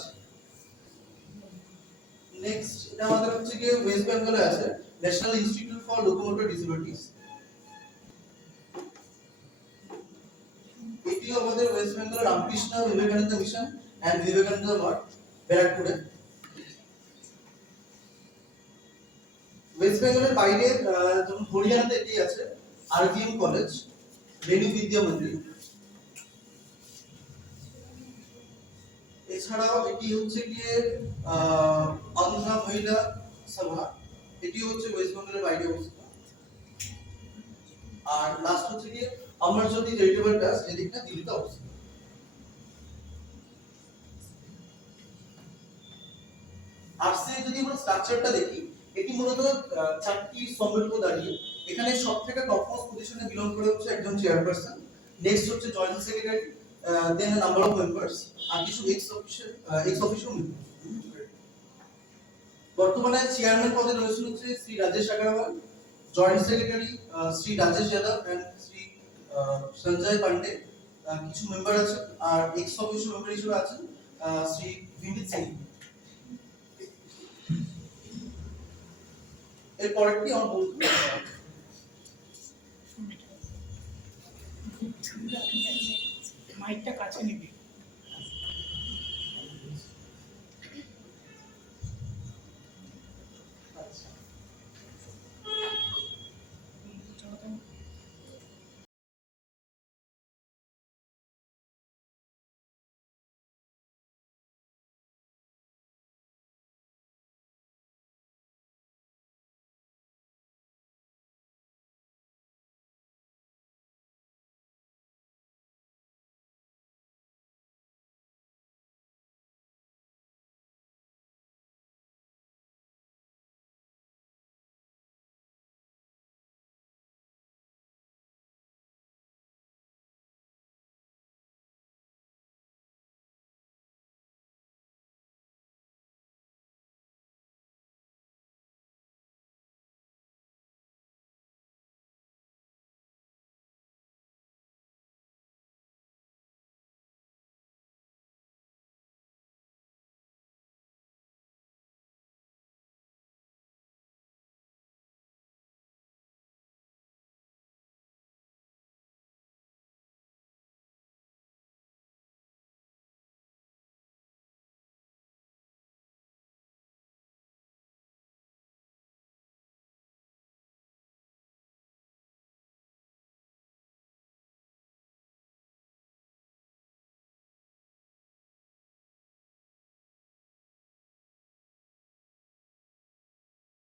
নেক্সট এটা আমাদের হচ্ছে গিয়ে ওয়েস্ট বেঙ্গলে আছে national institute for locomotor disabilities. এটিও আমাদের West Bengal Ramakrishna Vivekananda Mission and Vivekananda Math, ব্যারাকপুরে। ওয়েস্ট বেঙ্গলের বাইরে যেমন হরিয়ানাতে এটি আছে আরভিএম কলেজ, রেণু বিদ্যা মন্দির। এছাড়াও এটি হচ্ছে গিয়ে অন্ধ্রা মহিলা সভা, এটি হচ্ছে ওয়েস্ট বেঙ্গলের বাইরে অবস্থিত। আর লাস্ট হচ্ছে গিয়ে অমরজ্যোতি চ্যারিটেবল ট্রাস্ট, যেদিকটা দিল্লিতে অবস্থিত। আরসিআই যদি আমরা স্ট্রাকচারটা দেখি, এটি মূলত 4টি স্তম্ভের উপর দাঁড়িয়ে। এখানে সবথেকে টপমোস্ট পজিশনে বিলং করে হচ্ছে একজন চেয়ারপারসন, নেক্সট হচ্ছে joint secretary, then number of members আর কিছু এক্স অফিসিয়াল মেম্বার। বর্তমানে চেয়ারম্যান পদে রয়েছেন হচ্ছে Shri Rajesh Agarwal, joint secretary Shri Rajesh Yadav and Shri Sanjay Pandey. কিছু মেম্বার আছেন আর এক্স অফিসিয়াল মেম্বার হিসেবে আছেন শ্রী বিনীত সিং। এর পরেরটি আমার বলতে মাইকটা কাছে নিবি।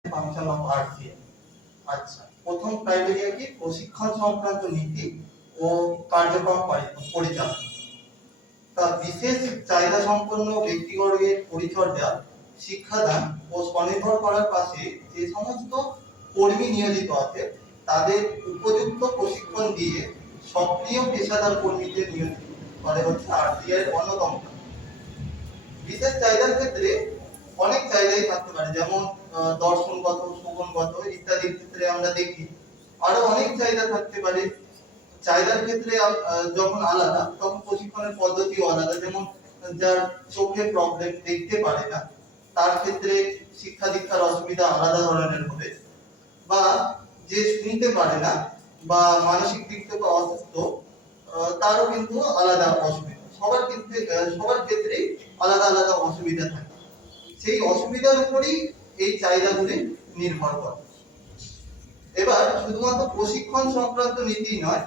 Function of RCA. আচ্ছা, প্রথম ক্রাইটেরিয়া কি? প্রশিক্ষণ সংক্রান্ত নীতি ও কার্যক্রম পরিচালনা। তা বিশেষ চাহিদা সম্পন্ন ব্যক্তিবর্গের পরিচর্যা, শিক্ষাদান ও স্বনির্ভর করার পাশে যে সমস্ত কর্মী নিয়োজিত আছে তাদের উপযুক্ত প্রশিক্ষণ দিয়ে সক্রিয় পেশাদার কর্মীদের নিয়োজিত করে হচ্ছে আরটিআই এর অন্যতম কাজ। বিশেষ চাহিদার ক্ষেত্রে অনেক চাহিদাই থাকতে পারে, যেমন দর্শনগত, শোভনগত ইত্যাদির ক্ষেত্রে আমরা দেখি। আরো অনেক চাহিদা থাকতে পারে। চাহিদার ক্ষেত্রে যখন আলাদা তখন প্রশিক্ষণের পদ্ধতিও আলাদা। যেমন যার চোখে প্রবলেম, দেখতে পারে না, তার ক্ষেত্রে শিক্ষা দীক্ষার অসুবিধা আলাদা ধরনের হবে। বা যে শুনতে পারে না বা মানসিক দিক থেকে অসুস্থ, তারও কিন্তু আলাদা অসুবিধা। সবার ক্ষেত্রেই আলাদা আলাদা অসুবিধা থাকে। সেই অসুবিধার উপরই এই চাহিদাগুলি নির্ভর করে। এবার শুধুমাত্র প্রশিক্ষণ সংক্রান্ত নীতি নয়,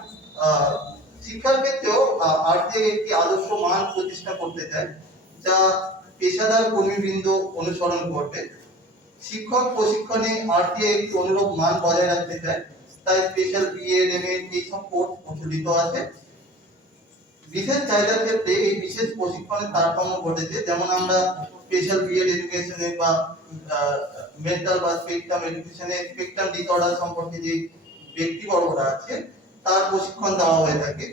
শিক্ষার ক্ষেত্রেও আরটিআই একটি আদর্শ মান প্রতিষ্ঠা করতে চায়, যা পেশাদার কর্মীবৃন্দ অনুসরণ করবে। শিক্ষক প্রশিক্ষণে আরটিআই একটি অনুরূপ মান বজায় রাখতে চায়, তাই স্পেশাল বিএড, এমএড এইসব কোর্স প্রচলিত আছে। বিশেষ চাহিদার ক্ষেত্রে এই বিশেষ প্রশিক্ষণের তারতম্য ঘটেছে। যেমন আমরা স্পেশাল বিএড এডুকেশনে বা মেন্টাল বা স্পেকট্রাম এডুকেশনে স্পেকট্রাম ডিসঅর্ডার সম্পর্কে যে ব্যক্তিবর্গরা আছে তার প্রশিক্ষণ দেওয়া হয়ে থাকে।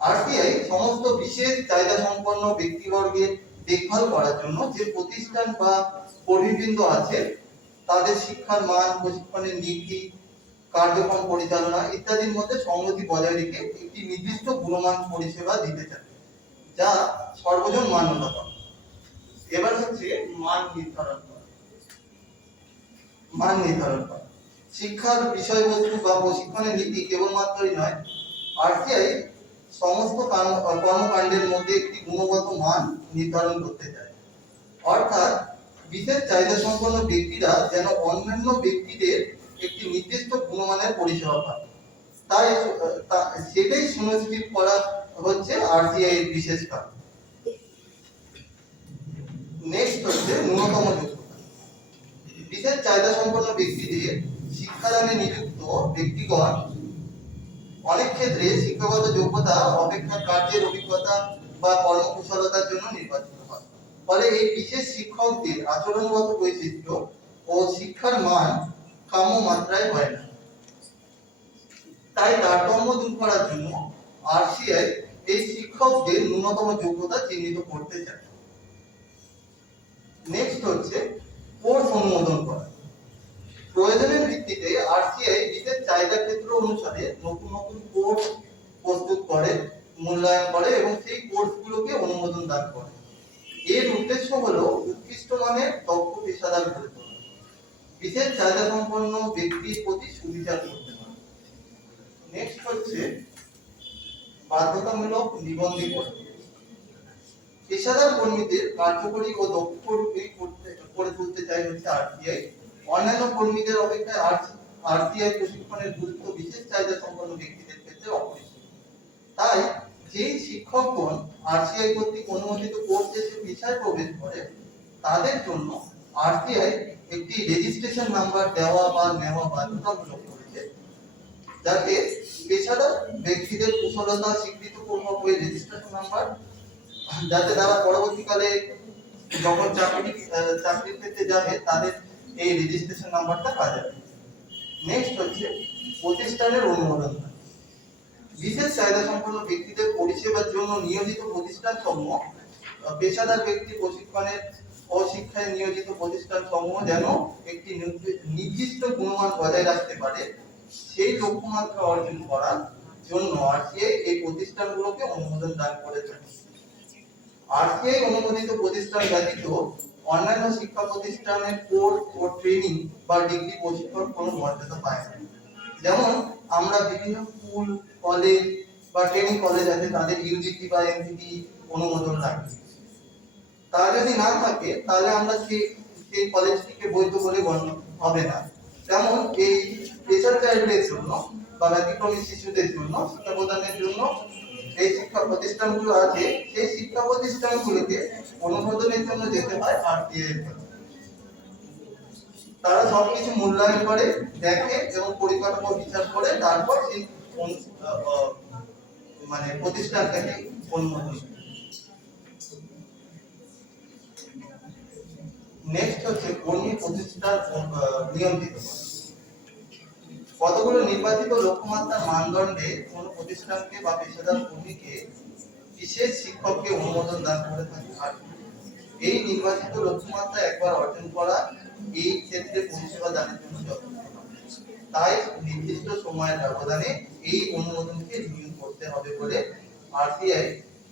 আরটিআই সমস্ত বিশেষ চাহিদা সম্পন্ন ব্যক্তিবর্গের দেখভাল করার জন্য যে প্রতিষ্ঠান বা কর্মীবৃন্দ আছে তাদের শিক্ষার মান, প্রশিক্ষণের নীতি, কার্যক্রম পরিচালনা ইত্যাদির মধ্যে সংগতি বজায় রেখে একটি নির্দিষ্ট গুণমান পরিষেবা দিতে চায়, যা সর্বজন মান্যতা পায়। এবার হচ্ছে মান নির্ধারণ করা। শিক্ষার বিষয়বস্তু বা প্রশিক্ষণের নীতি কেবলমাত্রই নয়, আরটিআই সমস্ত কর্মকাণ্ডের মধ্যে একটি গুণগত মান নির্ধারণ করতে চায়। অর্থাৎ বিশেষ চাহিদা সম্পন্ন ব্যক্তিরা যেন অন্যান্য ব্যক্তিদের একটি নির্দিষ্ট গুণমানের পরিষেবা পায়, তাই সেটাই সুনিশ্চিত করা হচ্ছে আরটিআই এর বিশেষ কাজ। নেক্সট হচ্ছে ন্যূনতম যোগ্যতা। বিশেষ চাহিদা সম্পন্ন ব্যক্তিদের শিক্ষাদানে নিযুক্ত ব্যক্তিগণ অনেক ক্ষেত্রে শিক্ষাগত যোগ্যতা অপেক্ষা কার্যের অভিজ্ঞতা বা কর্মকুশলতার জন্য নির্বাচিত হয়। ফলে এই বিশেষ শিক্ষকদের আচরণগত বৈশিষ্ট্য ও শিক্ষার মান কাম্য মাত্রায় হয় না। তাই তারতম্য দূর করার জন্য আরটিআই এই শিক্ষকদের ন্যূনতম যোগ্যতা চিহ্নিত করতে চায়। নেক্সট হচ্ছে কোর্স অনুমোদন করা। প্রয়োজনের ভিত্তিতে আরটিআই বিশেষ চাহিদা ক্ষেত্র অনুসারে নতুন নতুন কোর্স প্রস্তুত করে, মূল্যায়ন করে এবং সেই কোর্সগুলোকে অনুমোদন দান করে। এর উদ্দেশ্য হলো উৎকৃষ্ট মানের দক্ষ পেশাদার গড়ে তোলা, বিশেষ চাহিদা সম্পন্ন ব্যক্তির প্রতি সুবিচার করতে পারে। নেক্সট হচ্ছে বাধ্যতামূলক নিবন্ধীকরণ। পেশাদার কর্মীদের কার্যকরী ও দক্ষ রূপে করে তুলতে চাই হচ্ছে আরটিআই। অন্যান্য কর্মীদের অপেক্ষায় আরটিআই প্রশিক্ষণের গুরুত্ব বিশেষ চাহিদা সম্পন্ন ব্যক্তিদের ক্ষেত্রে অপরিসীম। তাই যে শিক্ষকগণ আরটিআই কর্তৃক অনুমোদিত কোর্স শেষে পেশায় প্রবেশ করে তাদের জন্য আরটিআই একটি রেজিস্ট্রেশন নাম্বার দেওয়া বা নেওয়া বাধ্যতামূলক করেছে, যাতে পেশাদার ব্যক্তিদের কুশলতা স্বীকৃতিপূর্বক ওই রেজিস্ট্রেশন নাম্বার, যাতে তারা পরবর্তীকালে যখন চাকরির ক্ষেত্রে যাবে তাদের এই রেজিস্ট্রেশন নাম্বারটা কাজে লাগে। নেক্সট হচ্ছে প্রতিষ্ঠানের অনুমোদন। বিশেষ চাহিদা সম্পন্ন ব্যক্তিদের পরিষেবার জন্য নিয়োজিত প্রতিষ্ঠান সমূহ, পেশাদার ব্যক্তি প্রশিক্ষণের ও শিক্ষায় নিয়োজিত প্রতিষ্ঠান সমূহ যেন একটি নির্দিষ্ট গুণমান বজায় রাখতে পারে, সেই লক্ষ্যমাত্রা অর্জন করার জন্য আরটিআই এই প্রতিষ্ঠানগুলোকে অনুমোদন দান করে থাকে। আরটিআই অনুমোদিত প্রতিষ্ঠান ব্যতীত অন্যান্য শিক্ষা প্রতিষ্ঠানের কোর্স ও ট্রেনিং বা ডিগ্রি প্রশিক্ষণ কোনো মর্যাদা পায় না। যেমন আমরা বিভিন্ন স্কুল, কলেজ বা ট্রেনিং কলেজ আছে, তাদের ইউজিসি বা এনসিটি অনুমোদন লাগে। তা যদি না থাকে তাহলে আমরা সেই কলেজটিকে বৈধ বলে গণ্য হবে না। যেমন এই স্পেশাল চাইল্ডদের জন্য বা ব্যতিক্রমী শিশুদের জন্য শিক্ষা প্রদানের জন্য এই শিক্ষা প্রতিষ্ঠানগুলো আছে, সেই শিক্ষা প্রতিষ্ঠানগুলোকে অনুমোদনের জন্য যেতে হয় আরটিআই। তারা সবকিছু মূল্যায়ন করে, দেখে এবং পরিকাঠামো বিচার করে তারপর সেই প্রতিষ্ঠানটাকে অনুমোদন। নেক্সট হচ্ছে কর্মী প্রতিষ্ঠান নিয়ন্ত্রিত। কতগুলো নির্বাচিত লক্ষ্যমাত্রার মানদণ্ডে কোনো প্রতিষ্ঠানকে বা পেশাদার কর্মীকে বিশেষ শিক্ষককে অনুমোদন দান করে থাকে। আর এই নির্বাচিত লক্ষ্যমাত্রা একবার অর্জন করা এই ক্ষেত্রে পরিষেবা দানের জন্য যথেষ্ট। তাই নির্দিষ্ট সময়ের ব্যবধানে এই অনুমোদনকে রিনিউ করতে হবে বলে আরটিআই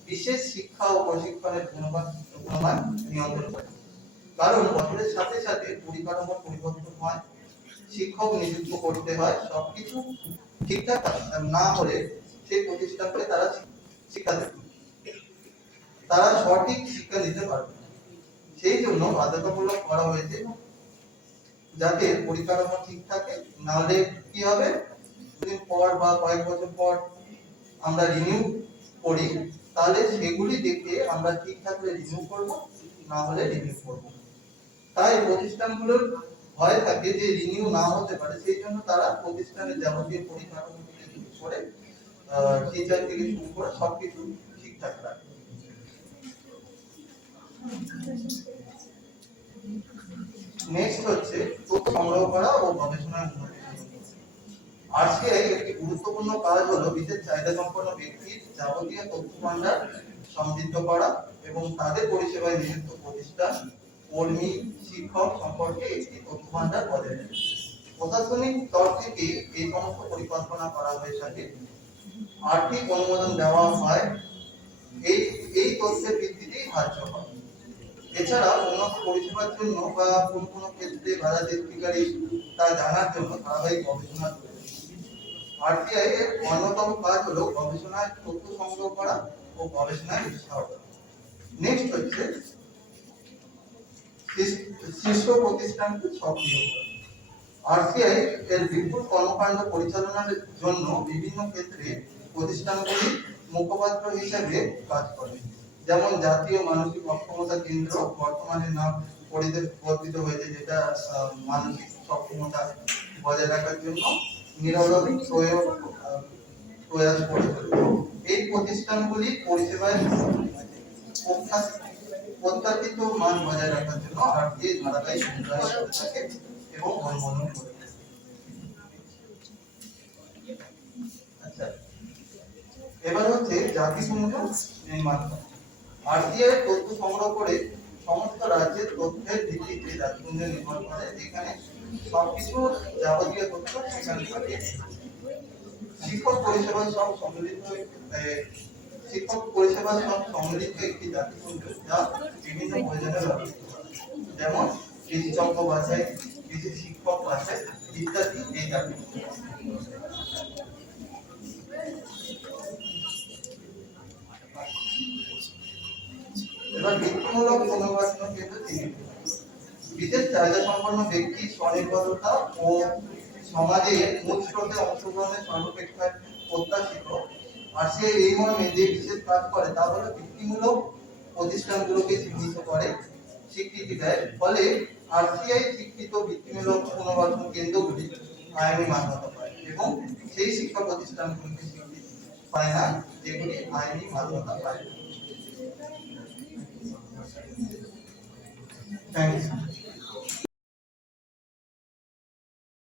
বিশেষ শিক্ষা ও প্রশিক্ষণের গুণমান নিয়ন্ত্রণ করে। কারণ বছরের সাথে সাথে পরিকাঠামোর পরিবর্তন হয়, শিক্ষক নিযুক্ত করতে হয়, সবকিছু ঠিকঠাক না হলে সেই প্রতিষ্ঠানকে তারা শিক্ষা দেবে, তারা সঠিক শিক্ষা দিতে পারবে। সেই জন্য বাধ্যতামূলক করা হয়েছে যাতে পরিকাঠামো ঠিক থাকে, নাহলে কি হবে, কিছুদিন পর বা কয়েক বছর পর আমরা রিনিউ করি, তাহলে সেগুলি দেখে আমরা ঠিক থাকলে রিনিউ করব, না হলে রিনিউ করব। তাই প্রতিষ্ঠানগুলোর ভয় থাকে যে রিনিউ না হতে পারে, সেই জন্য তারা প্রতিষ্ঠানের যাবতীয় পরিকাঠামো থেকে শুরু করে টিচার থেকে শুরু করে সবকিছু ঠিকঠাক রাখে। নেক্সট হচ্ছে তথ্য সংগ্রহ করা ও গবেষণার উন্নতি। আরসিআই একটি গুরুত্বপূর্ণ কাজ হলো বিশেষ চাহিদা সম্পন্ন ব্যক্তির যাবতীয় তথ্য ভান্ডার সমৃদ্ধ করা এবং তাদের পরিষেবায় নিযুক্ত প্রতিষ্ঠান, কর্মী, শিক্ষক সম্পর্কে একটি তথ্য ভান্ডার বজায় রাখা। প্রশাসনিক স্তর থেকে এই সমস্ত পরিকল্পনা করা হয়ে থাকে, আর্থিক অনুমোদন দেওয়া হয় এই তথ্যের ভিত্তিতেই ধার্য হয়। এছাড়া উন্নত পরিষেবার জন্য বা কোন কোন ক্ষেত্রে বাধা সৃষ্টিকারী তা জানার জন্য ধারাবাহিক গবেষণা চলছে। আরটিআই এর অন্যতম কাজ হলো গবেষণায় তথ্য সংগ্রহ করা ও গবেষণায় উৎসাহ দেওয়া। নেক্সট হচ্ছে শীর্ষ প্রতিষ্ঠানকে সক্রিয় করা। আরটিআই এর বিপুল কর্মকাণ্ড পরিচালনার জন্য বিভিন্ন ক্ষেত্রে প্রতিষ্ঠানগুলি মুখপাত্র হিসেবে কাজ করে। যেমন জাতীয় মানসিক অক্ষমতা কেন্দ্র বর্তমানে নাম পরিবর্তিত হয়েছে, যেটা মানসিক সক্ষমতা বজায় রাখার জন্য নিরলস প্রয়াস করে চলেছে। এই প্রতিষ্ঠানগুলি পরিষেবায় প্রত্যাশিত মান বজায় রাখার জন্য আরটিআই ধারাবাহিক উন্নয়ন করে থাকে এবং অনুমোদন করে থাকে। আচ্ছা, এবার হচ্ছে জাতিসংঘ নির্মাণ করা। আরটিআই তথ্য সংগ্রহ করে সমস্ত রাজ্যের তথ্যের ভিত্তিতে জাতিসংঘ নির্মাণ করে, যেখানে সবকিছু যাবতীয় তথ্য সেখানে থাকে। শিক্ষক পরিষেবা সব সম্মিলিত একটি জাতিসংঘ যা বিভিন্ন প্রয়োজনে ব্যবহৃত হয়, যেমন বিশেষজ্ঞ বাছাই, বিশেষ শিক্ষক বাছাই ইত্যাদি এই জাতিসংঘ। এবার বৃত্তিমূলক পুনর্বাসন কেন্দ্র চিহ্নিত। বিশেষ চাহিদা সম্পন্ন ব্যক্তি স্বনির্ভরতা ও সমাজে মূল স্রোতে অংশগ্রহণের সর্বাপেক্ষা প্রত্যাশিত। আর সে এই মর্মে যে বিশেষ কাজ করে তা হলো বৃত্তিমূলক প্রতিষ্ঠানগুলোকে চিহ্নিত করে, স্বীকৃতি দেয়। ফলে আরটিআই স্বীকৃত বৃত্তিমূলক পুনর্বাসন কেন্দ্রগুলি আইনি মান্যতা পায় এবং সেই শিক্ষা প্রতিষ্ঠানগুলিকে স্বীকৃতি পায় না যেগুলি আইনি মান্যতা পায়। Thanks.